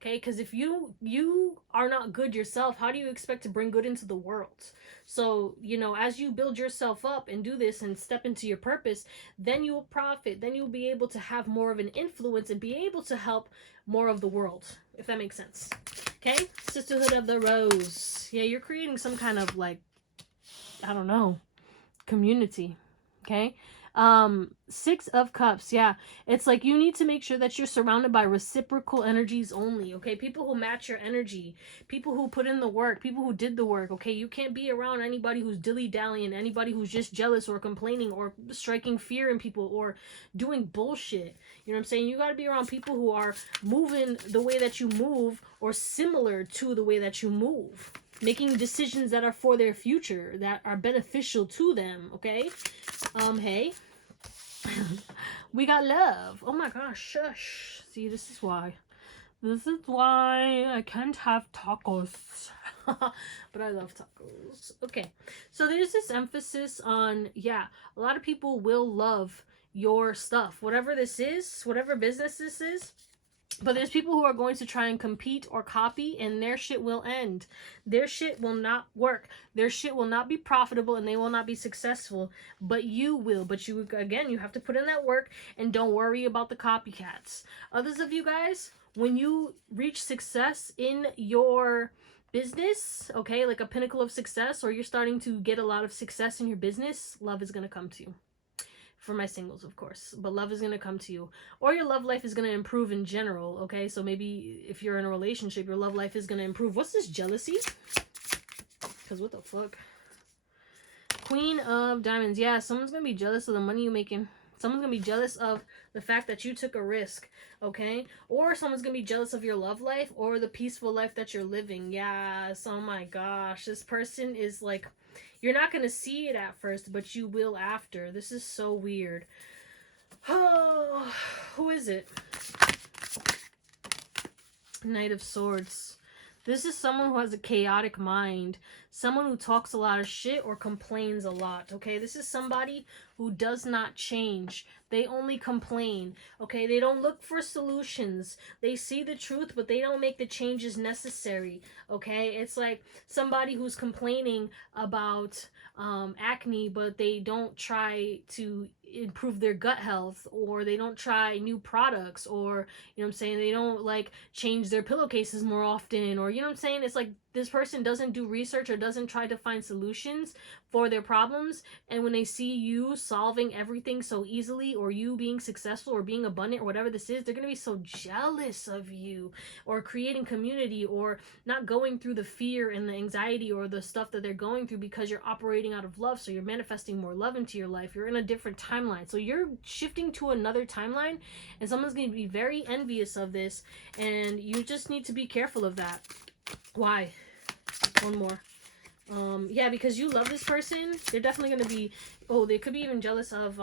Okay? Because if you are not good yourself, how do you expect to bring good into the world? So, you know, as you build yourself up and do this and step into your purpose, then you will profit. Then you'll be able to have more of an influence and be able to help more of the world, if that makes sense. Okay? Sisterhood of the Rose. Yeah, you're creating some kind of, like, I don't know, community. Okay? 6 of Cups. Yeah, it's like you need to make sure that you're surrounded by reciprocal energies only. Okay, people who match your energy, people who put in the work, people who did the work. Okay, you can't be around anybody who's dilly-dallying, anybody who's just jealous or complaining or striking fear in people or doing bullshit. You know what I'm saying? You got to be around people who are moving the way that you move or similar to the way that you move, making decisions that are for their future, that are beneficial to them. Okay, hey. We got love. Oh my gosh, shush. See, this is why I can't have tacos. But I love tacos. Okay, so there's this emphasis on, yeah, a lot of people will love your stuff, whatever this is, whatever business this is. But there's people who are going to try and compete or copy, and their shit will end. Their shit will not work. Their shit will not be profitable, and they will not be successful. But you will. But you, again, you have to put in that work, and don't worry about the copycats. Others of you guys, when you reach success in your business, okay, like a pinnacle of success, or you're starting to get a lot of success in your business, love is going to come to you. For my singles, of course, but love is going to come to you, or your love life is going to improve in general. Okay, so maybe if you're in a relationship, your love life is going to improve. What's this, jealousy? Because what the fuck? Queen of Diamonds. Yeah, someone's going to be jealous of the money you're making. Someone's going to be jealous of the fact that you took a risk, okay? Or someone's going to be jealous of your love life or the peaceful life that you're living. Yes, oh my gosh, this person is like, you're not going to see it at first, but you will after. This is so weird. Oh, who is it? Knight of Swords. This is someone who has a chaotic mind. Someone who talks a lot of shit or complains a lot, okay? This is somebody who does not change. They only complain, okay? They don't look for solutions. They see the truth, but they don't make the changes necessary, okay? It's like somebody who's complaining about acne, but they don't try to improve their gut health, or they don't try new products, or, you know what I'm saying, they don't like change their pillowcases more often, or, you know what I'm saying, it's like this person doesn't do research or doesn't try to find solutions for their problems, and when they see you solving everything so easily, or you being successful or being abundant or whatever this is, they're going to be so jealous of you, or creating community, or not going through the fear and the anxiety or the stuff that they're going through because you're operating out of love. So you're manifesting more love into your life. You're in a different timeline, so you're shifting to another timeline, and someone's going to be very envious of this, and you just need to be careful of that. Why? One more. Yeah, because you love this person. They're definitely going to be, oh, they could be even jealous of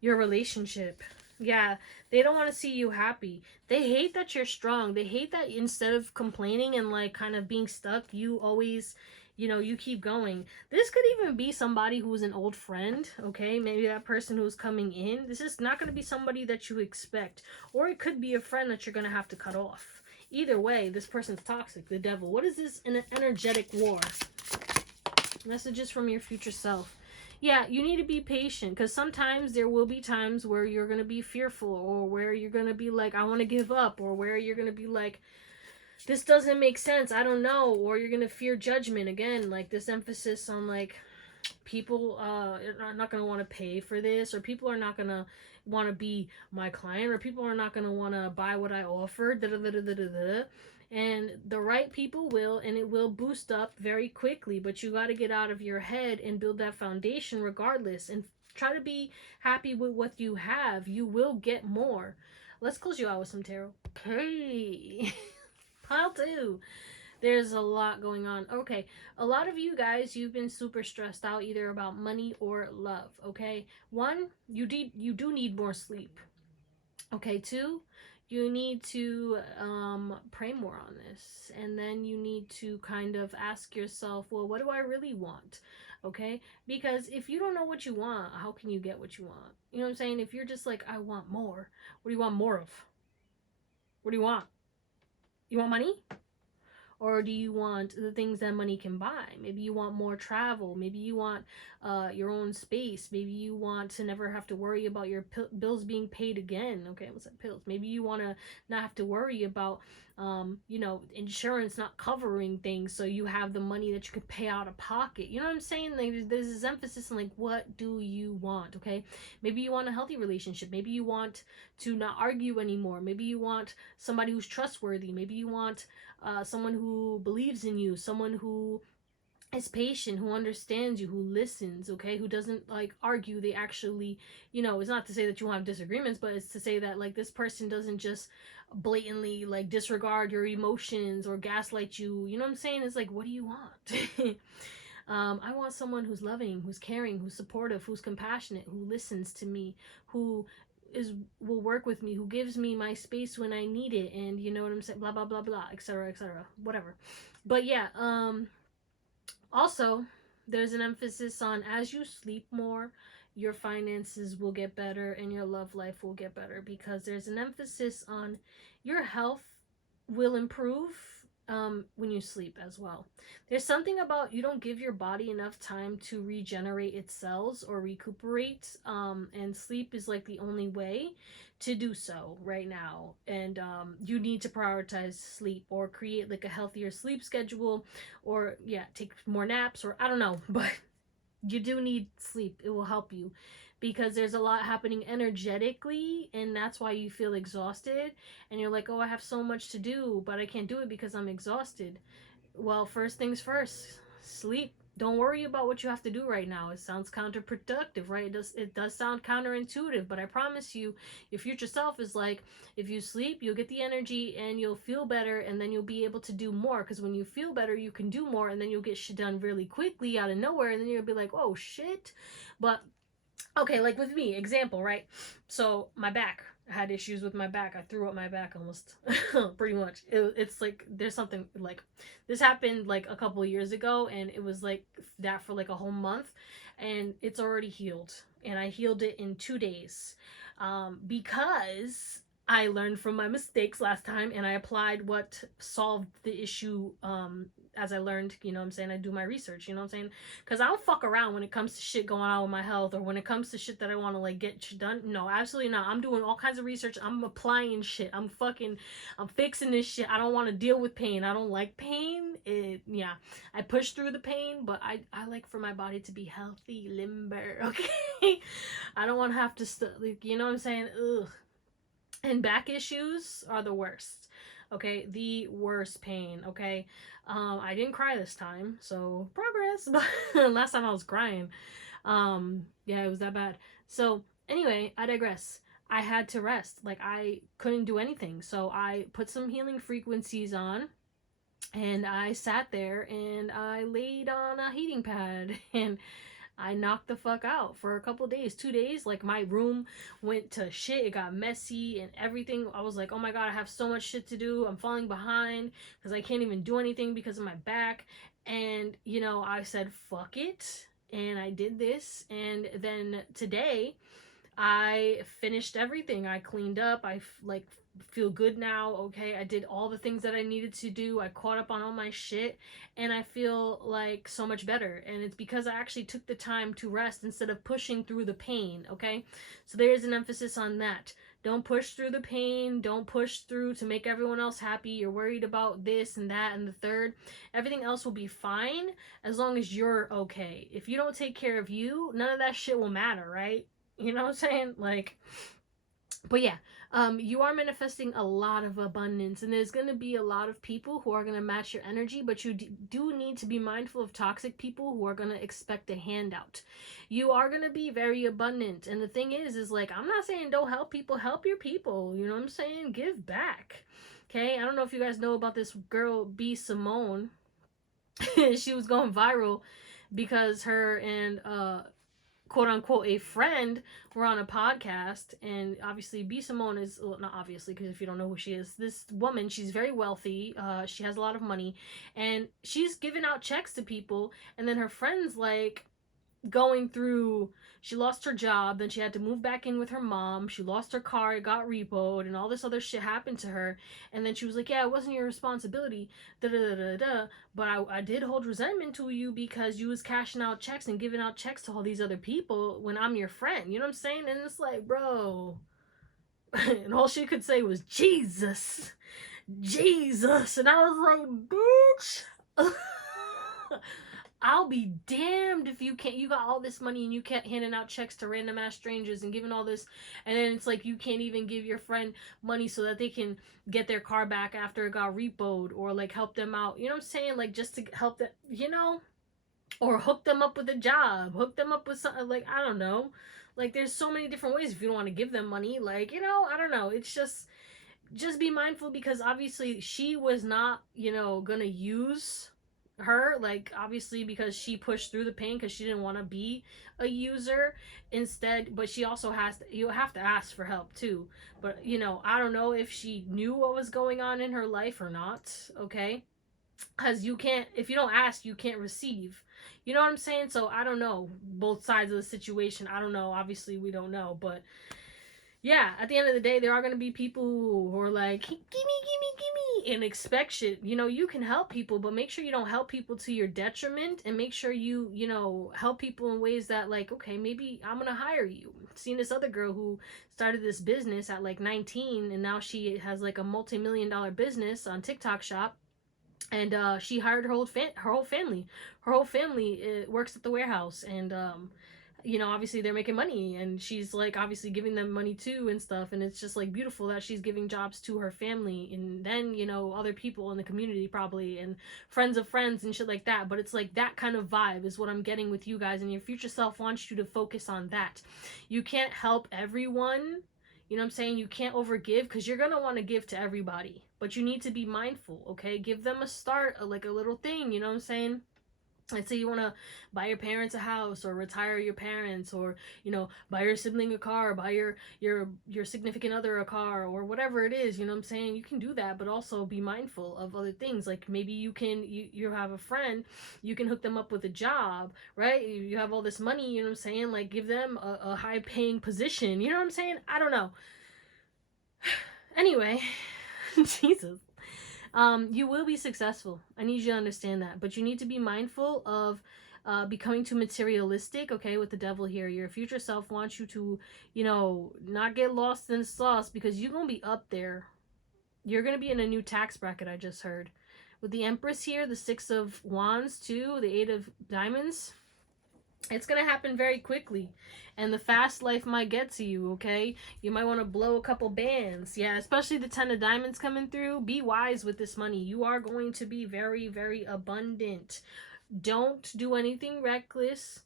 your relationship. Yeah, they don't want to see you happy. They hate that you're strong. They hate that instead of complaining and like kind of being stuck, you always, you know, you keep going. This could even be somebody who's an old friend, okay? Maybe that person who's coming in. This is not going to be somebody that you expect. Or it could be a friend that you're going to have to cut off. Either way, this person's toxic, the devil. What is this? An energetic war. Messages from your future self. Yeah, you need to be patient, because sometimes there will be times where you're going to be fearful, or where you're going to be like, I want to give up, or where you're going to be like, this doesn't make sense, I don't know, or you're going to fear judgment. Again, like this emphasis on like people are not going to want to pay for this, or people are not going to want to be my client, or people are not going to want to buy what I offer, and the right people will, and it will boost up very quickly, but you got to get out of your head and build that foundation regardless, and try to be happy with what you have. You will get more. Let's close you out with some tarot. Okay. too. There's a lot going on. Okay, a lot of you guys, you've been super stressed out either about money or love. Okay, one, you do need more sleep. Okay, two, you need to pray more on this, and then you need to kind of ask yourself, well, what do I really want? Okay, because if you don't know what you want, how can you get what you want? You know what I'm saying? If you're just like, I want more, what do you want more of? What do you want? You want money? Or do you want the things that money can buy? Maybe you want more travel. Maybe you want your own space. Maybe you want to never have to worry about your bills being paid again. Okay, what's that, pills? Maybe you want to not have to worry about, you know, insurance not covering things, so you have the money that you could pay out of pocket. You know what I'm saying? Like, there's this emphasis on, like, what do you want? Okay, maybe you want a healthy relationship. Maybe you want to not argue anymore. Maybe you want somebody who's trustworthy. Maybe you want someone who believes in you, someone who is patient, who understands you, who listens, okay, who doesn't like argue. They actually, you know, it's not to say that you won't have disagreements, but it's to say that like this person doesn't just blatantly like disregard your emotions or gaslight you. You know what I'm saying? It's like, what do you want? I want someone who's loving, who's caring, who's supportive, who's compassionate, who listens to me, who will work with me, who gives me my space when I need it, and you know what I'm saying, blah blah blah blah, etc etc, whatever. But yeah, also there's an emphasis on, as you sleep more, your finances will get better and your love life will get better, because there's an emphasis on your health will improve when you sleep as well. There's something about, you don't give your body enough time to regenerate its cells or recuperate, and sleep is like the only way to do so right now. And you need to prioritize sleep, or create like a healthier sleep schedule, or yeah, take more naps, or I don't know, but you do need sleep. It will help you, because there's a lot happening energetically, and that's why you feel exhausted, and you're like, oh, I have so much to do, but I can't do it because I'm exhausted. Well, first things first, sleep. Don't worry about what you have to do right now. It sounds counterproductive, right? It does sound counterintuitive, but I promise you, your future self is like, if you sleep, you'll get the energy and you'll feel better, and then you'll be able to do more, because when you feel better, you can do more, and then you'll get shit done really quickly out of nowhere, and then you'll be like, oh shit. But okay, like with me, example, right? So my back, I had issues with my back. I threw up my back almost, pretty much. It's like, there's something like, this happened like a couple of years ago, and it was like that for like a whole month, and it's already healed. And I healed it in 2 days, because I learned from my mistakes last time, and I applied what solved the issue, as I learned, you know what I'm saying? I do my research, you know what I'm saying? Because I don't fuck around when it comes to shit going on with my health, or when it comes to shit that I want to like get done. No, absolutely not. I'm doing all kinds of research. I'm applying shit. I'm fixing this shit. I don't want to deal with pain. I don't like pain. Yeah, I push through the pain, but I like for my body to be healthy, limber, okay? I don't want to have to, like, you know what I'm saying? Ugh. And back issues are the worst. Okay, the worst pain. Okay, I didn't cry this time, so progress. But last time I was crying. Yeah, it was that bad. So anyway, I digress. I had to rest. Like, I couldn't do anything, so I put some healing frequencies on, and I sat there and I laid on a heating pad and I knocked the fuck out for a couple days, 2 days. Like, my room went to shit. It got messy and everything. I was like, oh my god, I have so much shit to do. I'm falling behind because I can't even do anything because of my back. And, you know, I said, fuck it. And I did this. And then today, I finished everything. I cleaned up. I like feel good now. Okay, I did all the things that I needed to do. I caught up on all my shit, and I feel like so much better. And it's because I actually took the time to rest instead of pushing through the pain. Okay, so there's an emphasis on that. Don't push through the pain. Don't push through to make everyone else happy. You're worried about this and that and the third. Everything else will be fine as long as you're okay. If you don't take care of you, none of that shit will matter, right? You know what I'm saying? Like, but yeah, you are manifesting a lot of abundance, and there's going to be a lot of people who are going to match your energy, but you do need to be mindful of toxic people who are going to expect a handout. You are going to be very abundant, and the thing is like, I'm not saying don't help people, help your people, you know what I'm saying? Give back. Okay, I don't know if you guys know about this girl B Simone. She was going viral because her and quote unquote a friend were on a podcast, and obviously B Simone is, well, not obviously, because if you don't know who she is, this woman, she's very wealthy, she has a lot of money, and she's giving out checks to people, and then her friends like going through, she lost her job, then she had to move back in with her mom, she lost her car, it got repoed, and all this other shit happened to her, and then she was like, yeah, it wasn't your responsibility, da da da da da, but I did hold resentment to you because you was cashing out checks and giving out checks to all these other people when I'm your friend, you know what I'm saying? And it's like, bro, and all she could say was Jesus, Jesus, and I was like, bitch. I'll be damned if you can't. You got all this money and you can't handing out checks to random ass strangers and giving all this, and then it's like you can't even give your friend money so that they can get their car back after it got repoed, or like help them out. You know what I'm saying? Like just to help them, you know, or hook them up with a job, hook them up with something. Like I don't know. Like there's so many different ways if you don't want to give them money. Like you know, I don't know. It's just be mindful, because obviously she was not, you know, gonna use her, like obviously because she pushed through the pain because she didn't want to be a user instead, but she also has to, you have to ask for help too, but you know, I don't know if she knew what was going on in her life or not, okay, because you can't, if you don't ask you can't receive, you know what I'm saying? So I don't know both sides of the situation, I don't know, obviously we don't know, but yeah, at the end of the day, there are going to be people who are like, gimme, gimme, gimme, and expect shit. You know, you can help people, but make sure you don't help people to your detriment, and make sure you know, help people in ways that, like, okay, maybe I'm going to hire you. Seen this other girl who started this business at like 19, and now she has like a multi-million-dollar business on TikTok Shop. And she hired her whole family. Her whole family works at the warehouse, and you know, obviously they're making money, and she's like obviously giving them money too and stuff, and it's just like beautiful that she's giving jobs to her family, and then, you know, other people in the community probably, and friends of friends and shit like that. But it's like that kind of vibe is what I'm getting with you guys, and your future self wants you to focus on that. You can't help everyone, you know what I'm saying? You can't overgive, because you're gonna want to give to everybody, but you need to be mindful, okay? Give them a start, like a little thing, you know what I'm saying? Let's say you want to buy your parents a house, or retire your parents, or, you know, buy your sibling a car, buy your significant other a car, or whatever it is, you know what I'm saying? You can do that, but also be mindful of other things. Like maybe you have a friend, you can hook them up with a job, right? You have all this money, you know what I'm saying? Like give them a high paying position, you know what I'm saying? I don't know. Anyway, Jesus. You will be successful. I need you to understand that. But you need to be mindful of becoming too materialistic, okay, with the devil here. Your future self wants you to, you know, not get lost in the sauce, because you're going to be up there. You're going to be in a new tax bracket, I just heard. With the Empress here, the Six of Wands too, the Eight of Diamonds. It's going to happen very quickly, and the fast life might get to you, okay? You might want to blow a couple bands. Yeah, especially the 10 of diamonds coming through. Be wise with this money. You are going to be very, very abundant. Don't do anything reckless,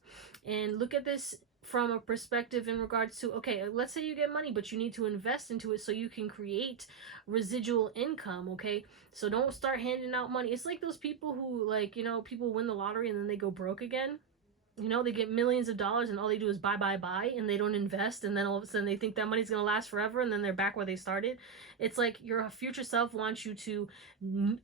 and look at this from a perspective in regards to, okay, let's say you get money, but you need to invest into it so you can create residual income, okay? So don't start handing out money. It's like those people who, like, you know, people win the lottery and then they go broke again. You know, they get millions of dollars and all they do is buy, and they don't invest, and then all of a sudden they think that money's going to last forever, and then they're back where they started. It's like your future self wants you to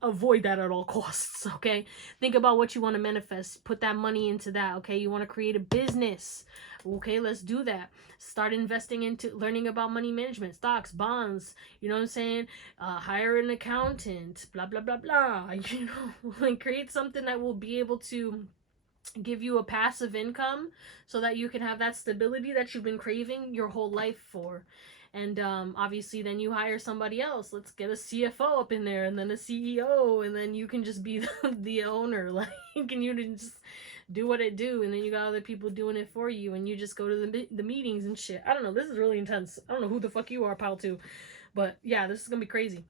avoid that at all costs, okay? Think about what you want to manifest. Put that money into that, okay? You want to create a business. Okay, let's do that. Start investing into learning about money management, stocks, bonds, you know what I'm saying? Hire an accountant, blah, blah, blah, blah. You know, like create something that will be able to give you a passive income so that you can have that stability that you've been craving your whole life for. And obviously then you hire somebody else. Let's get a CFO up in there, and then a CEO, and then you can just be the owner, like, and you can just do what it do, and then you got other people doing it for you, and you just go to the meetings and shit. I don't know, this is really intense. I don't know who the fuck you are, pal, too, but yeah, this is gonna be crazy.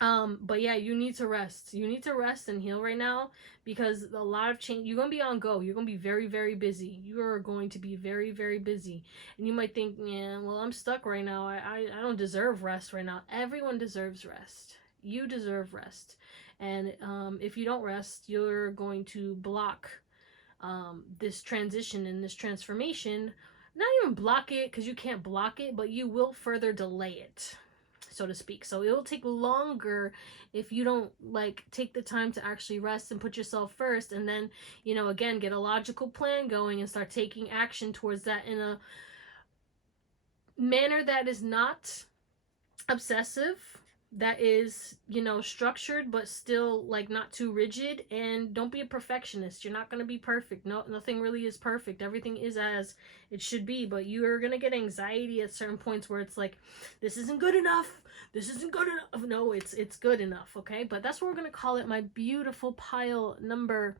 But yeah, you need to rest. You need to rest and heal right now, because a lot of change. You're gonna be on go. You're gonna be very, very busy. You are going to be very, very busy. And you might think, yeah, well, I'm stuck right now. I don't deserve rest right now. Everyone deserves rest. You deserve rest. And if you don't rest, you're going to block this transition and this transformation. Not even block it, because you can't block it, but you will further delay it, so to speak. So it will take longer if you don't like take the time to actually rest and put yourself first, and then, you know, again, get a logical plan going and start taking action towards that in a manner that is not obsessive, that is, you know, structured, but still like not too rigid. And don't be a perfectionist. You're not going to be perfect. No, nothing really is perfect. Everything is as it should be, but you are going to get anxiety at certain points where it's like, this isn't good enough. This isn't good enough. No, it's good enough. Okay. But that's what we're going to call it. My beautiful pile number,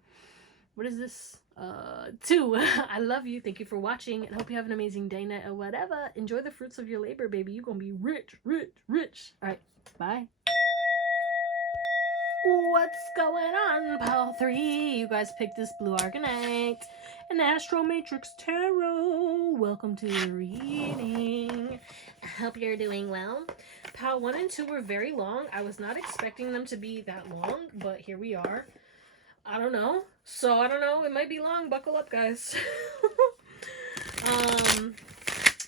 what is this? 2. I love you. Thank you for watching, and hope you have an amazing day, night, or whatever. Enjoy the fruits of your labor, baby. You're gonna be rich, rich, rich. All right, bye. What's going on, pile 3? You guys picked this blue argonite and Astro Matrix Tarot. Welcome to the reading. I hope you're doing well. Pile 1 and 2 were very long. I was not expecting them to be that long, but here we are. I don't know. So, I don't know. It might be long. Buckle up, guys.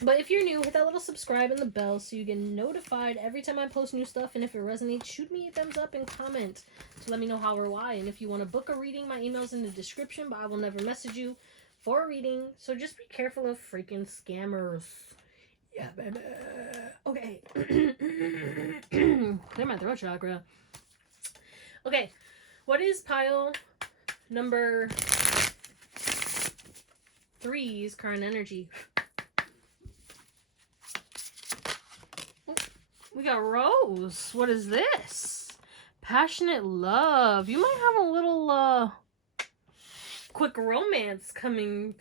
But if you're new, hit that little subscribe and the bell so you get notified every time I post new stuff. And if it resonates, shoot me a thumbs up and comment to let me know how or why. And if you want to book a reading, my email's in the description, but I will never message you for a reading. So just be careful of freaking scammers. Yeah, baby. Okay. Clear my throat chakra. Okay. What is pile number 3's current energy? Oh, we got Rose. What is this? Passionate love. You might have a little quick romance coming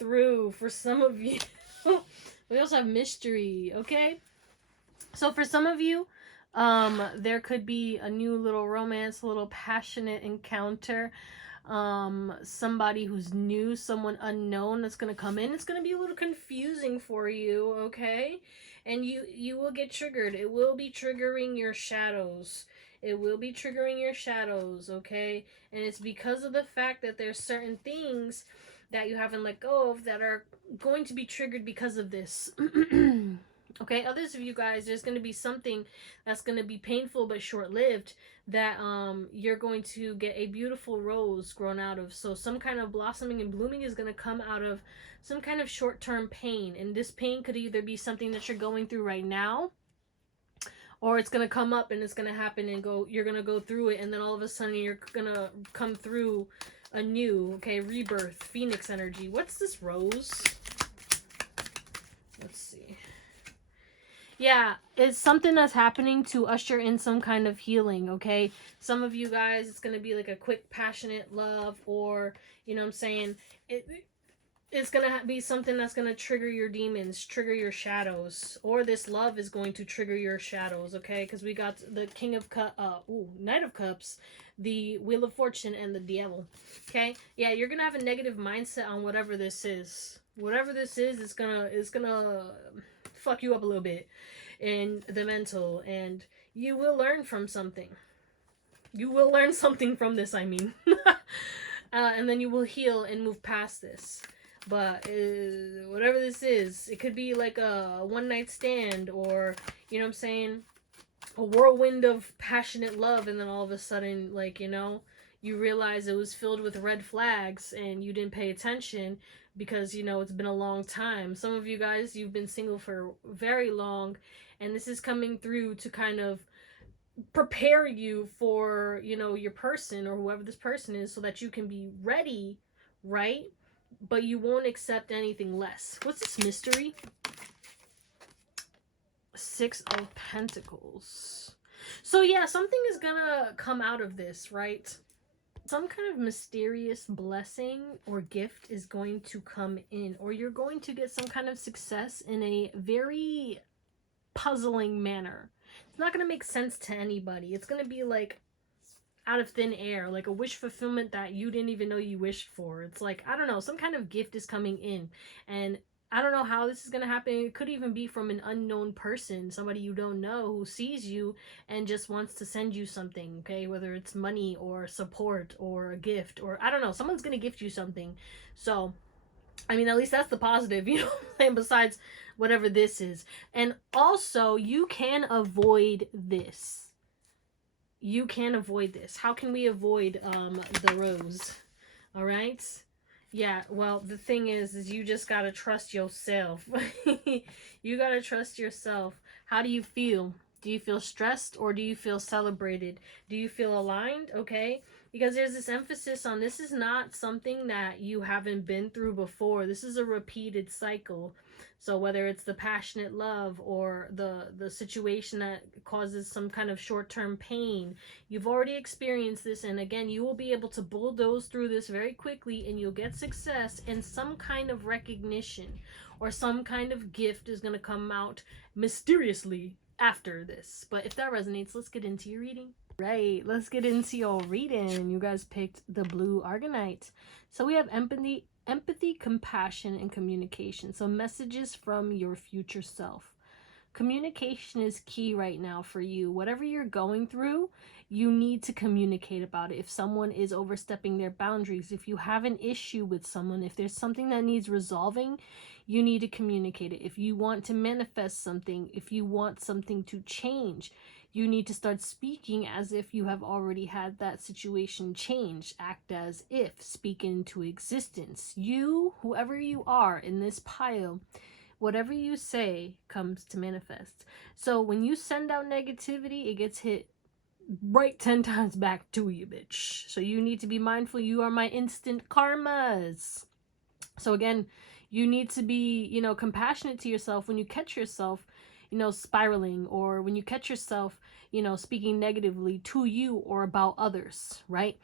through for some of you. We also have mystery, okay? So for some of you, there could be a new little romance, a little passionate encounter. Somebody who's new, someone unknown that's going to come in. It's going to be a little confusing for you, okay? And you will get triggered. It will be triggering your shadows. It will be triggering your shadows, okay? And it's because of the fact that there's certain things that you haven't let go of that are going to be triggered because of this. Okay, others of you guys, there's going to be something that's going to be painful but short-lived that you're going to get a beautiful rose grown out of. So some kind of blossoming and blooming is going to come out of some kind of short-term pain. And this pain could either be something that you're going through right now, or it's going to come up and it's going to happen and you're going to go through it, and then all of a sudden you're going to come through anew. Okay, rebirth, phoenix energy. What's this rose? Let's see. Yeah, it's something that's happening to usher in some kind of healing, okay? Some of you guys, it's going to be like a quick, passionate love, or, you know what I'm saying, it's going to be something that's going to trigger your demons, trigger your shadows, or this love is going to trigger your shadows, okay? Because we got the King of Knight of Cups, the Wheel of Fortune, and the Devil, okay? Yeah, you're going to have a negative mindset on whatever this is. Whatever this is, it's gonna fuck you up a little bit in the mental, and you will learn from something. You will learn something from this, I mean. And then you will heal and move past this. But whatever this is, it could be like a one-night stand, or, you know what I'm saying, a whirlwind of passionate love, and then all of a sudden, like, you know, you realize it was filled with red flags and you didn't pay attention because, you know, it's been a long time. Some of you guys, you've been single for very long, and this is coming through to kind of prepare you for, you know, your person or whoever this person is, so that you can be ready, right? But you won't accept anything less. What's this mystery? 6 of Pentacles. So yeah, something is gonna come out of this, right? Some kind of mysterious blessing or gift is going to come in, or you're going to get some kind of success in a very puzzling manner. It's not going to make sense to anybody. It's going to be like out of thin air, like a wish fulfillment that you didn't even know you wished for. It's like, I don't know, some kind of gift is coming in, and I don't know how this is going to happen. It could even be from an unknown person, somebody you don't know who sees you and just wants to send you something, okay? Whether it's money or support or a gift, or I don't know, someone's going to gift you something. So, I mean, at least that's the positive, you know what I'm saying, besides whatever this is. And also, you can avoid this. You can avoid this. How can we avoid the rose? All right? Yeah, well, the thing is you just gotta trust yourself. You gotta trust yourself. How do you feel? Do you feel stressed or do you feel celebrated? Do you feel aligned? Okay? Because there's this emphasis on this is not something that you haven't been through before. This is a repeated cycle. So whether it's the passionate love or the situation that causes some kind of short-term pain, you've already experienced this, and again, you will be able to bulldoze through this very quickly, and you'll get success, and some kind of recognition or some kind of gift is going to come out mysteriously after this. But if that resonates, let's get into your reading. Right, let's get into your reading. You guys picked the blue Argonite. So we have empathy, compassion, and communication. So messages from your future self. Communication is key right now for you. Whatever you're going through, you need to communicate about it. If someone is overstepping their boundaries, if you have an issue with someone, if there's something that needs resolving, you need to communicate it. If you want to manifest something, if you want something to change, you need to start speaking as if you have already had that situation change. Act as if. Speak into existence. You, whoever you are in this pile, whatever you say comes to manifest. So when you send out negativity, it gets hit right 10 times back to you, bitch. So you need to be mindful. You are my instant karmas. So again, you need to be, you know, compassionate to yourself when you catch yourself, you know, spiraling, or when you catch yourself, you know, speaking negatively to you or about others, right?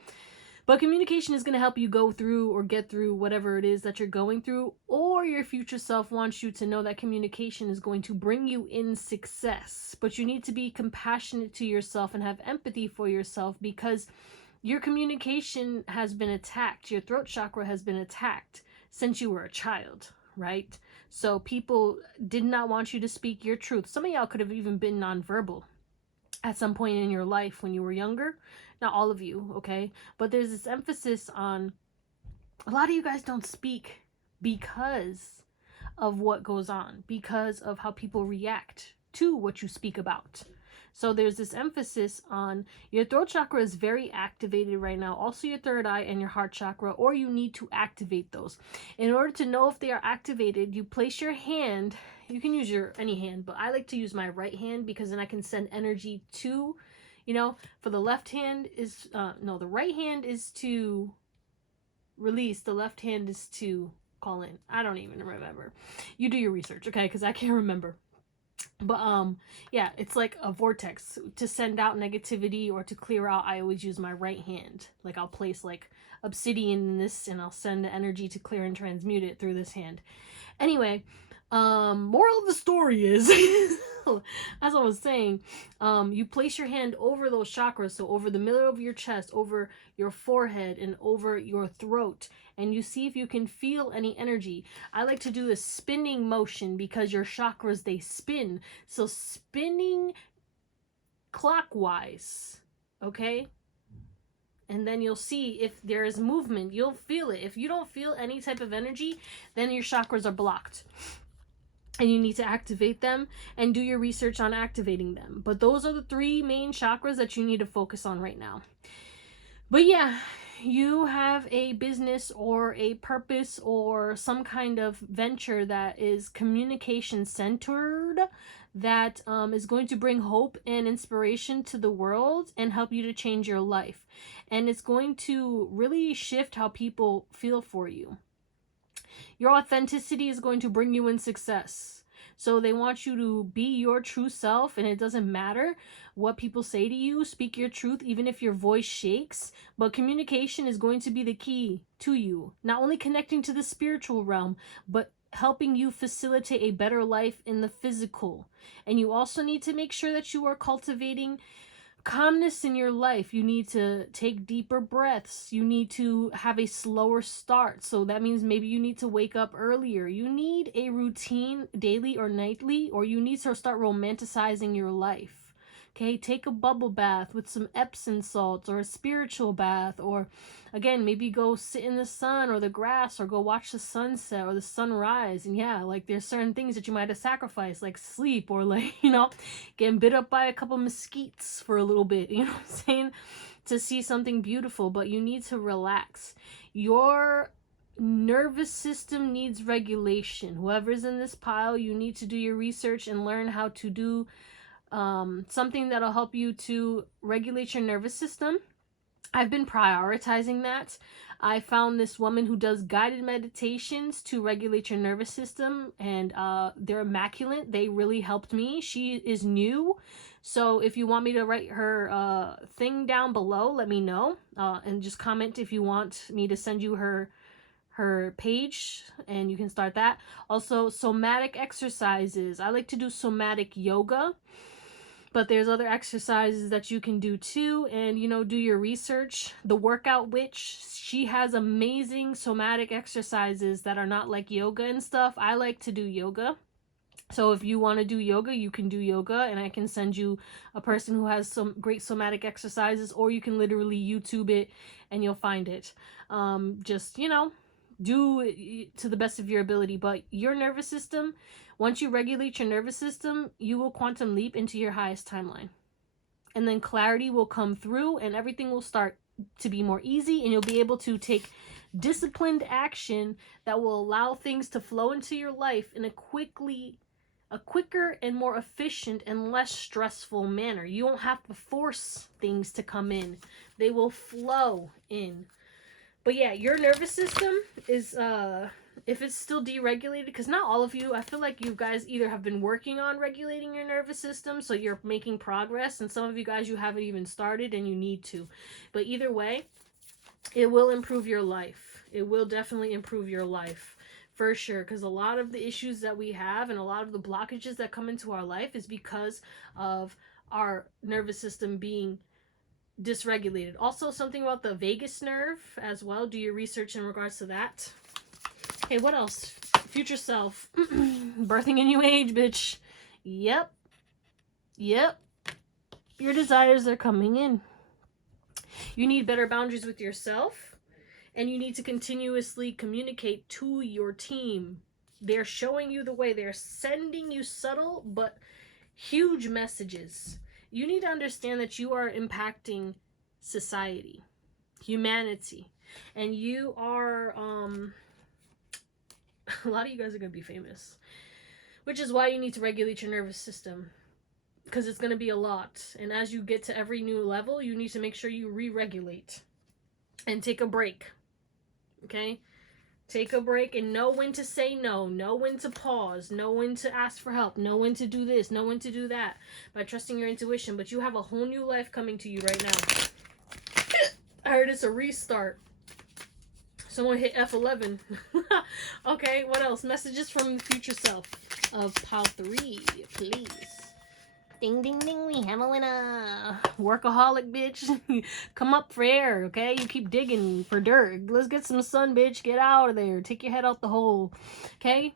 But communication is going to help you go through or get through whatever it is that you're going through, or your future self wants you to know that communication is going to bring you in success. But you need to be compassionate to yourself and have empathy for yourself, because your communication has been attacked. Your throat chakra has been attacked since you were a child, right? So people did not want you to speak your truth. Some of y'all could have even been nonverbal at some point in your life when you were younger. Not all of you, okay? But there's this emphasis on, a lot of you guys don't speak because of what goes on, because of how people react to what you speak about. So there's this emphasis on your throat chakra is very activated right now. Also your third eye and your heart chakra, or you need to activate those. In order to know if they are activated, you place your hand. You can use your any hand, but I like to use my right hand because then I can send energy to, you know, for the left hand is, no, the right hand is to release. The left hand is to call in. I don't even remember. You do your research, okay? Because I can't remember. But yeah, it's like a vortex. To send out negativity or to clear out, I always use my right hand. Like I'll place like obsidian in this and I'll send the energy to clear and transmute it through this hand. Anyway, moral of the story is as I was saying, you place your hand over those chakras, so over the middle of your chest, over your forehead, and over your throat, and you see if you can feel any energy. I like to do a spinning motion because your chakras, they spin. So spinning clockwise, okay? And then you'll see if there is movement. You'll feel it. If you don't feel any type of energy, then your chakras are blocked. And you need to activate them and do your research on activating them. But those are the 3 main chakras that you need to focus on right now. But yeah, you have a business or a purpose or some kind of venture that is communication centered, that is going to bring hope and inspiration to the world and help you to change your life. And it's going to really shift how people feel for you. Your authenticity is going to bring you in success. So they want you to be your true self, and it doesn't matter what people say to you. Speak your truth, even if your voice shakes. But communication is going to be the key to you. Not only connecting to the spiritual realm, but helping you facilitate a better life in the physical. And you also need to make sure that you are cultivating calmness in your life, you need to take deeper breaths. You need to have a slower start. So that means maybe you need to wake up earlier. You need a routine daily or nightly, or you need to start romanticizing your life. Okay, take a bubble bath with some Epsom salts, or a spiritual bath, or again, maybe go sit in the sun or the grass, or go watch the sunset or the sunrise. And yeah, like there's certain things that you might have sacrificed, like sleep, or like, you know, getting bit up by a couple mosquitoes for a little bit, you know what I'm saying, to see something beautiful. But you need to relax. Your nervous system needs regulation. Whoever's in this pile, you need to do your research and learn how to do something that'll help you to regulate your nervous system. I've been prioritizing that. I found this woman who does guided meditations to regulate your nervous system, and they're immaculate. They really helped me. She is new, so if you want me to write her thing down below, let me know, and just comment if you want me to send you her page, and you can start that. Also, somatic exercises. I like to do somatic yoga, but there's other exercises that you can do too. And, you know, do your research. The Workout Witch, she has amazing somatic exercises that are not like yoga and stuff. I like to do yoga. So if you want to do yoga, you can do yoga, and I can send you a person who has some great somatic exercises, or you can literally YouTube it and you'll find it. Just, you know, do it to the best of your ability. But your nervous system, once you regulate your nervous system, you will quantum leap into your highest timeline. And then clarity will come through, and everything will start to be more easy, and you'll be able to take disciplined action that will allow things to flow into your life in a quicker and more efficient and less stressful manner. You don't have to force things to come in. They will flow in. But yeah, your nervous system is, if it's still deregulated, because not all of you, I feel like you guys either have been working on regulating your nervous system, so you're making progress, and some of you guys, you haven't even started and you need to. But either way, it will improve your life. It will definitely improve your life, for sure, because a lot of the issues that we have and a lot of the blockages that come into our life is because of our nervous system being dysregulated. Also, something about the vagus nerve as well. Do your research in regards to that. Hey, what else? Future self. Birthing a new age, bitch. Yep. Your desires are coming in. You need better boundaries with yourself, and you need to continuously communicate to your team. They're showing you the way. They're sending you subtle but huge messages. You need to understand that you are impacting society, humanity, and you are, a lot of you guys are going to be famous, which is why you need to regulate your nervous system, because it's going to be a lot. And as you get to every new level, you need to make sure you re-regulate and take a break. Okay? Take a break and know when to say no, know when to pause, know when to ask for help, know when to do this, know when to do that, by trusting your intuition. But you have a whole new life coming to you right now. I heard it's a restart. Someone hit F11. Okay, what else? Messages from the future self of pile 3, please. Ding, ding, ding, we have a winner. Workaholic, bitch. Come up for air, okay? You keep digging for dirt. Let's get some sun, bitch. Get out of there. Take your head out the hole, okay?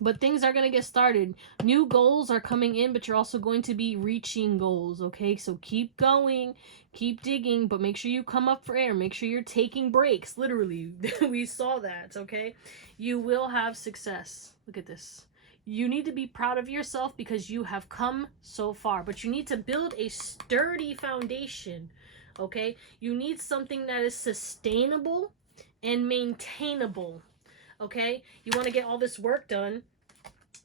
But things are going to get started. New goals are coming in, but you're also going to be reaching goals, okay? So keep going, keep digging, but make sure you come up for air. Make sure you're taking breaks, literally. We saw that, okay? You will have success. Look at this. You need to be proud of yourself because you have come so far, but you need to build a sturdy foundation, okay? You need something that is sustainable and maintainable, okay? You want to get all this work done,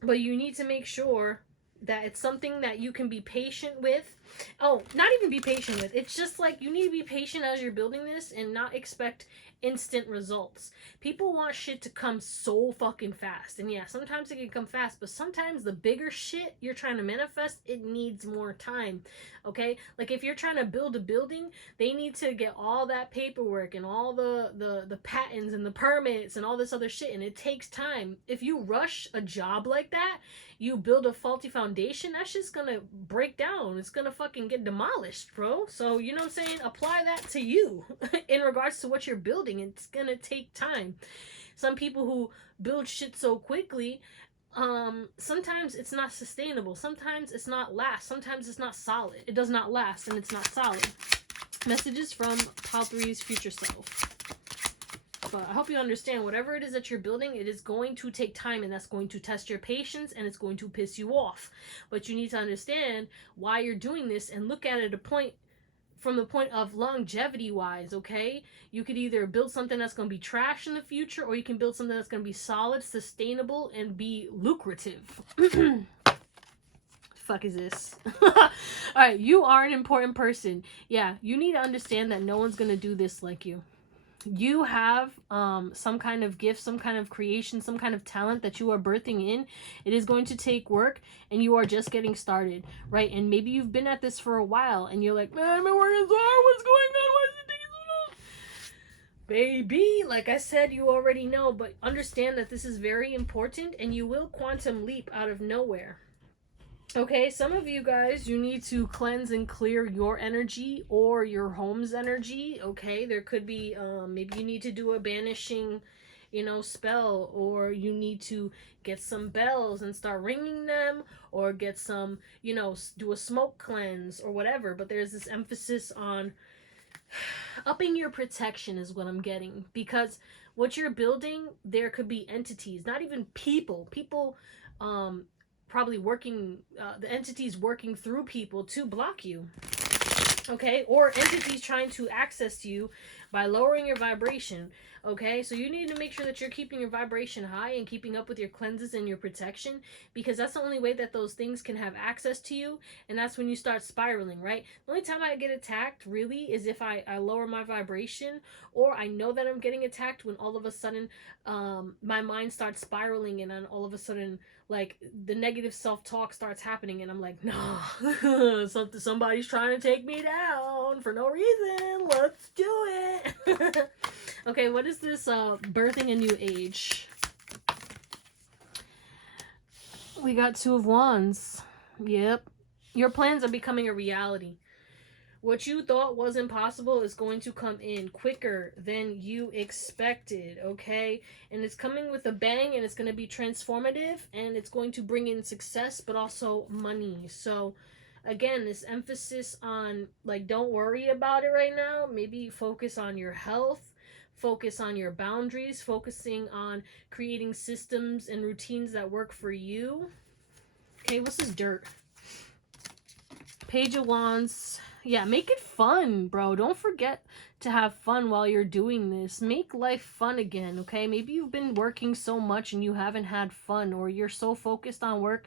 but you need to make sure that it's something that you can be patient with. Oh, not even be patient with. It's just like you need to be patient as you're building this and not expect instant results. People want shit to come so fucking fast. And yeah, sometimes it can come fast, but sometimes the bigger shit you're trying to manifest, it needs more time. Okay? Like if you're trying to build a building, they need to get all that paperwork and all the patents and the permits and all this other shit, and it takes time. If you rush a job like that, you build a faulty foundation, that shit's gonna break down. It's gonna fucking get demolished, bro. So, you know what I'm saying? Apply that to you in regards to what you're building. It's gonna take time. Some people who build shit so quickly, sometimes it's not sustainable. Sometimes it's not last. Sometimes it's not solid. It does not last and it's not solid. Messages from Pile 3's future self. But I hope you understand, whatever it is that you're building, it is going to take time, and that's going to test your patience, and it's going to piss you off. But you need to understand why you're doing this and look at it from the point of longevity wise, okay? You could either build something that's going to be trash in the future, or you can build something that's going to be solid, sustainable, and be lucrative. Fuck is this? Alright, you are an important person. Yeah, you need to understand that no one's going to do this like you. You have some kind of gift, some kind of creation, some kind of talent that you are birthing in. It is going to take work, and you are just getting started, right? And maybe you've been at this for a while, and you're like, man, I've been working so hard. What's going on? Why is it taking so long? Baby, like I said, you already know, but understand that this is very important, and you will quantum leap out of nowhere. Okay, some of you guys, you need to cleanse and clear your energy or your home's energy. Okay, there could be, maybe you need to do a banishing, spell, or you need to get some bells and start ringing them, or get some, do a smoke cleanse or whatever. But there's this emphasis on upping your protection is what I'm getting, because what you're building, there could be entities, not even people, probably working, the entities working through people to block you, okay, or entities trying to access you by lowering your vibration. Okay, so you need to make sure that you're keeping your vibration high and keeping up with your cleanses and your protection, because that's the only way that those things can have access to you, and that's when you start spiraling, right? The only time I get attacked really is if I lower my vibration, or I know that I'm getting attacked when all of a sudden my mind starts spiraling, and then all of a sudden, like, the negative self-talk starts happening, and I'm like, no, somebody's trying to take me down for no reason. Let's do it. Okay, what is this birthing a new age? We got Two of Wands. Yep. Your plans are becoming a reality. What you thought was impossible is going to come in quicker than you expected, okay? And it's coming with a bang, and it's going to be transformative, and it's going to bring in success, but also money. So, again, this emphasis on, like, don't worry about it right now. Maybe focus on your health, focus on your boundaries, focusing on creating systems and routines that work for you. Okay, what's this dirt? Page of Wands. Yeah, make it fun, bro. Don't forget to have fun while you're doing this. Make life fun again, okay? Maybe you've been working so much and you haven't had fun, or you're so focused on work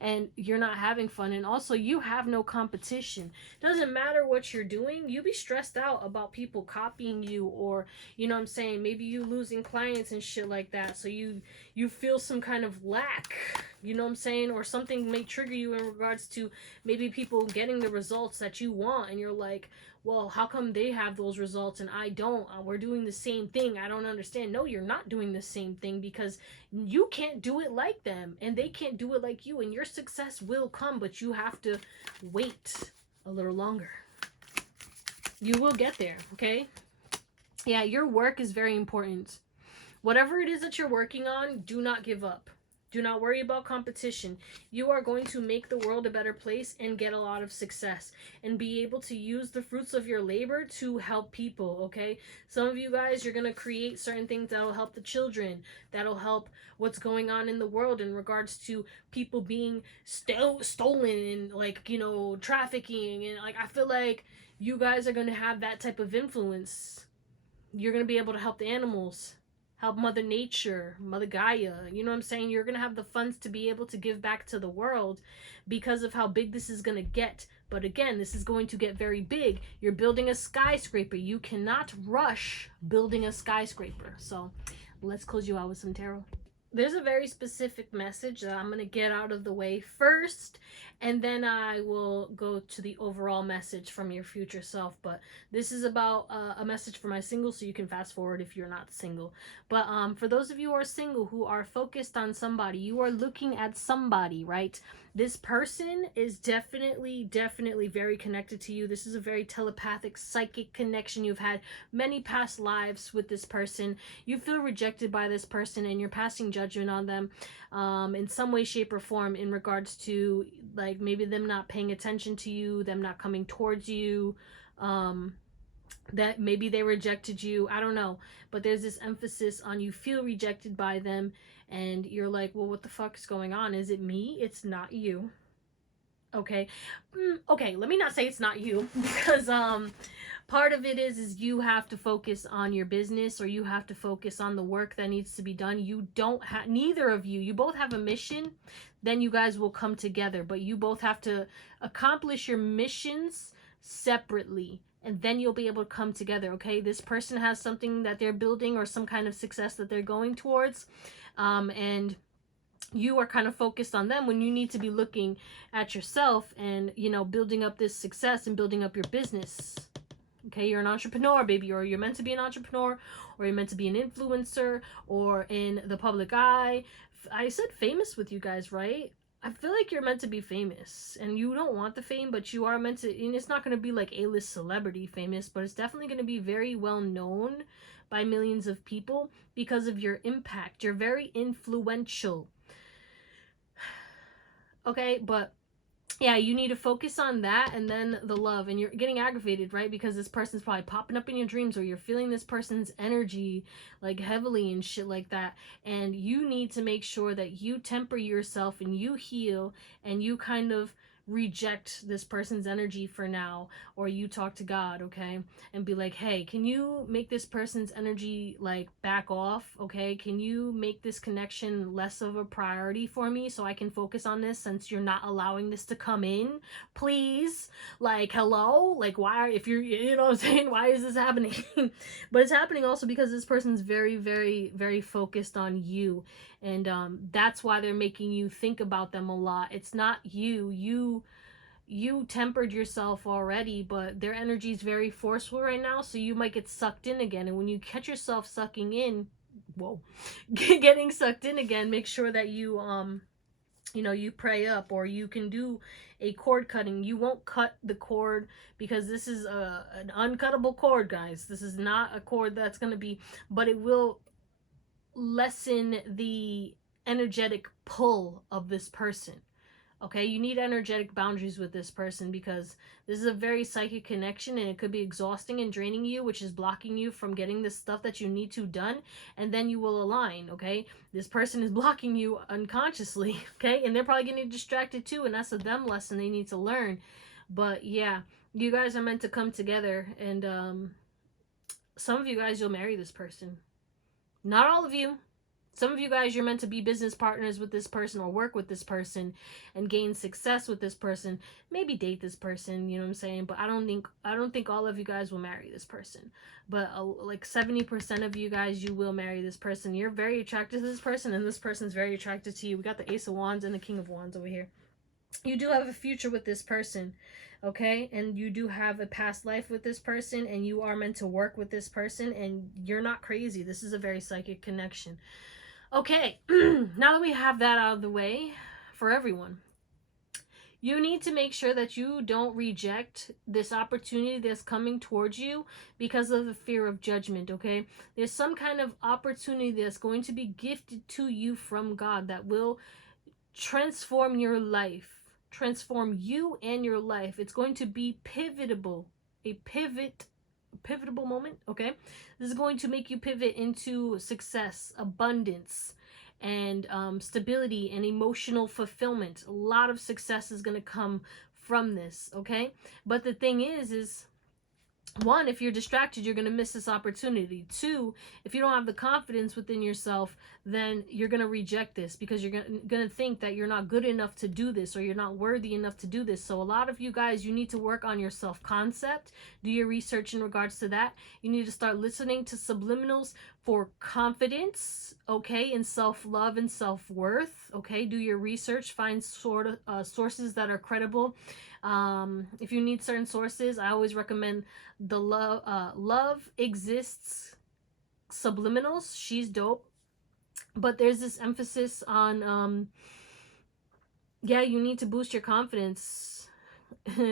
and you're not having fun. And also, you have no competition. Doesn't matter what you're doing. You be stressed out about people copying you, or, you know what I'm saying, maybe you losing clients and shit like that. So you feel some kind of lack, you know what I'm saying? Or something may trigger you in regards to maybe people getting the results that you want, and you're like, well, how come they have those results and I don't? We're doing the same thing. I don't understand. No, you're not doing the same thing, because you can't do it like them, and they can't do it like you, and your success will come, but you have to wait a little longer. You will get there, okay? Yeah, your work is very important. Whatever it is that you're working on, do not give up. Do not worry about competition. You are going to make the world a better place and get a lot of success and be able to use the fruits of your labor to help people, okay? Some of you guys, you're going to create certain things that'll help the children, that'll help what's going on in the world in regards to people being stolen and, like, you know, trafficking. And, like, I feel like you guys are going to have that type of influence. You're going to be able to help the animals, help Mother Nature, Mother Gaia. You know what I'm saying? You're going to have the funds to be able to give back to the world because of how big this is going to get. But again, this is going to get very big. You're building a skyscraper. You cannot rush building a skyscraper. So let's close you out with some tarot. There's a very specific message that I'm going to get out of the way first, and then I will go to the overall message from your future self. But this is about a message for my single, so you can fast forward if you're not single. But for those of you who are single, who are focused on somebody, you are looking at somebody, right? This person is definitely very connected to you. This is a very telepathic, psychic connection. You've had many past lives with this person. You feel rejected by this person and you're passing judgment on them in some way, shape, or form in regards to like maybe them not paying attention to you, them not coming towards you, that maybe they rejected you. I don't know. But there's this emphasis on you feel rejected by them and you're like, well, what the fuck is going on? Is it me? It's not you. Okay. Okay, let me not say it's not you because part of it is you have to focus on your business or you have to focus on the work that needs to be done. You don't have, neither of you both have a mission, then you guys will come together, but you both have to accomplish your missions separately and then you'll be able to come together. Okay, this person has something that they're building or some kind of success that they're going towards, and you are kind of focused on them when you need to be looking at yourself and, you know, building up this success and building up your business. Okay, you're an entrepreneur, baby, or you're meant to be an entrepreneur, or you're meant to be an influencer, or in the public eye. I said famous with you guys, right? I feel like you're meant to be famous, and you don't want the fame, but you are meant to, and it's not going to be like A-list celebrity famous, but it's definitely going to be very well known by millions of people because of your impact. You're very influential. Okay, but yeah, you need to focus on that and then the love. And you're getting aggravated, right? Because this person's probably popping up in your dreams or you're feeling this person's energy like heavily and shit like that. And you need to make sure that you temper yourself and you heal and you kind of reject this person's energy for now, or you talk to God, okay, and be like, hey, can you make this person's energy like back off? Okay, can you make this connection less of a priority for me so I can focus on this, since you're not allowing this to come in, please? Like, hello, like, why, if you're, you know what I'm saying, why is this happening? But it's happening also because this person's very focused on you, and that's why they're making you think about them a lot. It's not you tempered yourself already, but their energy is very forceful right now, so you might get sucked in again. And when you catch yourself sucking in, getting sucked in again, make sure that you you know, you pray up, or you can do a cord cutting. You won't cut the cord because this is an uncuttable cord, guys. This is not a cord that's going to be, but it will lessen the energetic pull of this person. Okay, you need energetic boundaries with this person because this is a very psychic connection and it could be exhausting and draining you, which is blocking you from getting the stuff that you need to done, and then you will align. Okay, this person is blocking you unconsciously, okay, and they're probably getting distracted too, and that's a them lesson they need to learn. But yeah, you guys are meant to come together, and some of you guys, you'll marry this person. Not all of you. Some of you guys, you're meant to be business partners with this person or work with this person and gain success with this person. Maybe date this person, you know what I'm saying? But I don't think all of you guys will marry this person. But like 70% of you guys, you will marry this person. You're very attracted to this person and this person's very attracted to you. We got the Ace of Wands and the King of Wands over here. You do have a future with this person, okay? And you do have a past life with this person, and you are meant to work with this person, and you're not crazy. This is a very psychic connection. Okay, now that we have that out of the way for everyone, you need to make sure that you don't reject this opportunity that's coming towards you because of the fear of judgment, okay? There's some kind of opportunity that's going to be gifted to you from God that will transform your life, transform you and your life. It's going to be pivotal moment, okay? This is going to make you pivot into success, abundance, and stability and emotional fulfillment. A lot of success is going to come from this, okay? But the thing is one, if you're distracted, you're going to miss this opportunity. Two, if you don't have the confidence within yourself, then you're going to reject this because you're going to think that you're not good enough to do this, or you're not worthy enough to do this. So a lot of you guys, you need to work on your self-concept. Do your research in regards to that. You need to start listening to subliminals for confidence, okay, and self-love and self-worth, okay? Do your research. Find sources that are credible. If you need certain sources, I always recommend the Love Exists Subliminals. She's dope. But there's this emphasis on yeah, you need to boost your confidence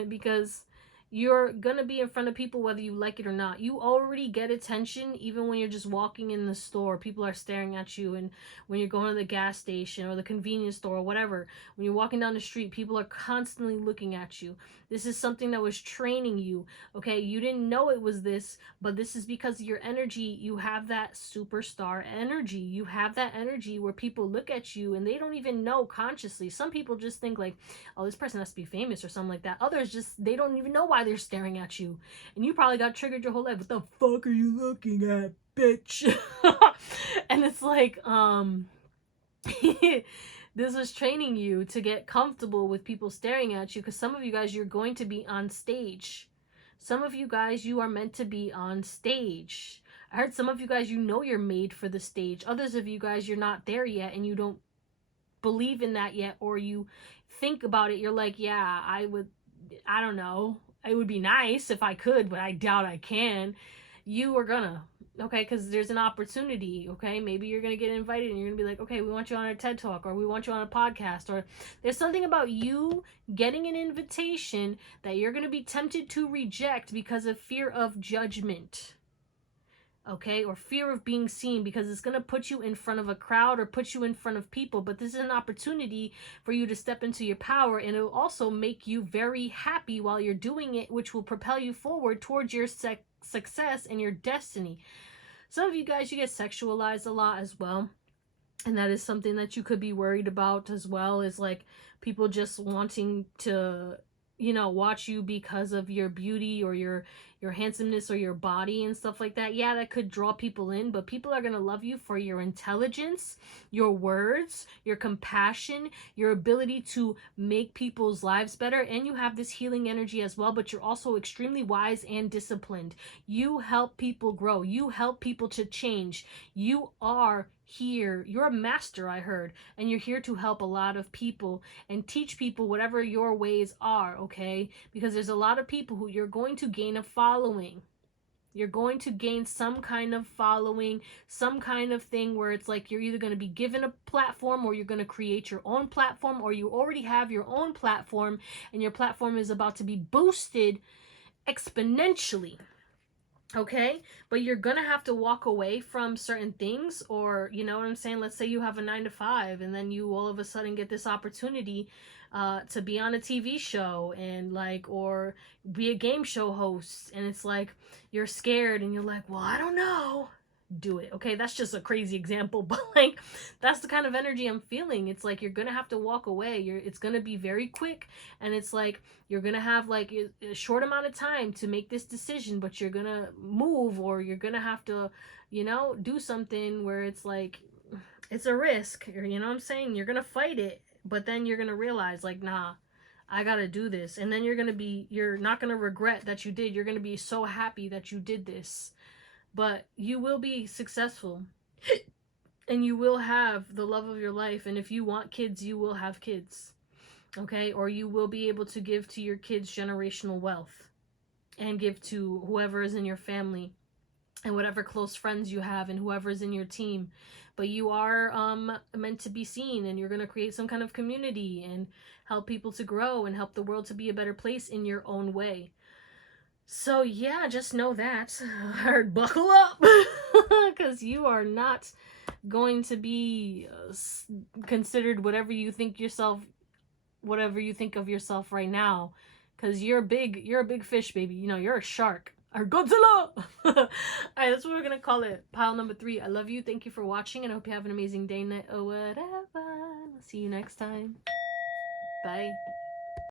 because you're gonna be in front of people whether you like it or not. You already get attention even when you're just walking in the store. People are staring at you, and when you're going to the gas station or the convenience store or whatever, when you're walking down the street, people are constantly looking at you. This is something that was training you. Okay, you didn't know it was this, but this is because of your energy. You have that superstar energy. You have that energy where people look at you and they don't even know consciously. Some people just think like, oh, this person has to be famous or something like that. Others just, they don't even know why they're staring at you. And you probably got triggered your whole life. What the fuck are you looking at, bitch? And it's like, this was training you to get comfortable with people staring at you, because some of you guys, you're going to be on stage. Some of you guys, you are meant to be on stage. I heard some of you guys, you know you're made for the stage. Others of you guys, you're not there yet and you don't believe in that yet, or you think about it, you're like, yeah, I don't know, it would be nice if I could, but I doubt I can. You are gonna, okay, because there's an opportunity. Okay, maybe you're gonna get invited and you're gonna be like, okay, we want you on a TED Talk, or we want you on a podcast, or there's something about you getting an invitation that you're gonna be tempted to reject because of fear of judgment, okay, or fear of being seen, because it's going to put you in front of a crowd or put you in front of people. But this is an opportunity for you to step into your power, and it will also make you very happy while you're doing it, which will propel you forward towards your success and your destiny. Some of you guys, you get sexualized a lot as well, and that is something that you could be worried about as well, is like people just wanting to, you know, watch you because of your beauty or your handsomeness or your body and stuff like that. Yeah, that could draw people in, but people are going to love you for your intelligence, your words, your compassion, your ability to make people's lives better. And you have this healing energy as well, but you're also extremely wise and disciplined. You help people grow. You help people to change. You are here, you're a master, I heard, and you're here to help a lot of people and teach people whatever your ways are, okay? Because there's a lot of people who you're going to gain a following. You're going to gain some kind of following, some kind of thing where it's like you're either going to be given a platform, or you're going to create your own platform, or you already have your own platform and your platform is about to be boosted exponentially. Okay, but you're gonna have to walk away from certain things, or you know what I'm saying, let's say you have a 9 to 5 and then you all of a sudden get this opportunity to be on a TV show, and like, or be a game show host, and it's like you're scared and you're like, well, I don't know, do it. Okay, that's just a crazy example, but like that's the kind of energy I'm feeling. It's like you're gonna have to walk away. It's gonna be very quick, and it's like you're gonna have like a short amount of time to make this decision, but you're gonna move, or you're gonna have to, you know, do something where it's like it's a risk, or you know what I'm saying, you're gonna fight it, but then you're gonna realize like, nah, I gotta do this. And then you're not gonna regret that you did. You're gonna be so happy that you did this. But you will be successful and you will have the love of your life. And if you want kids, you will have kids, okay? Or you will be able to give to your kids generational wealth, and give to whoever is in your family and whatever close friends you have and whoever is in your team. But you are meant to be seen, and you're going to create some kind of community and help people to grow and help the world to be a better place in your own way. So yeah, just know that. Buckle up, because you are not going to be considered whatever you think of yourself right now, because you're a big fish, baby. You know, you're a shark or Godzilla. All right, that's what we're gonna call it. Pile number 3. I love you. Thank you for watching, and I hope you have an amazing day, night, or whatever. I'll see you next time. Bye.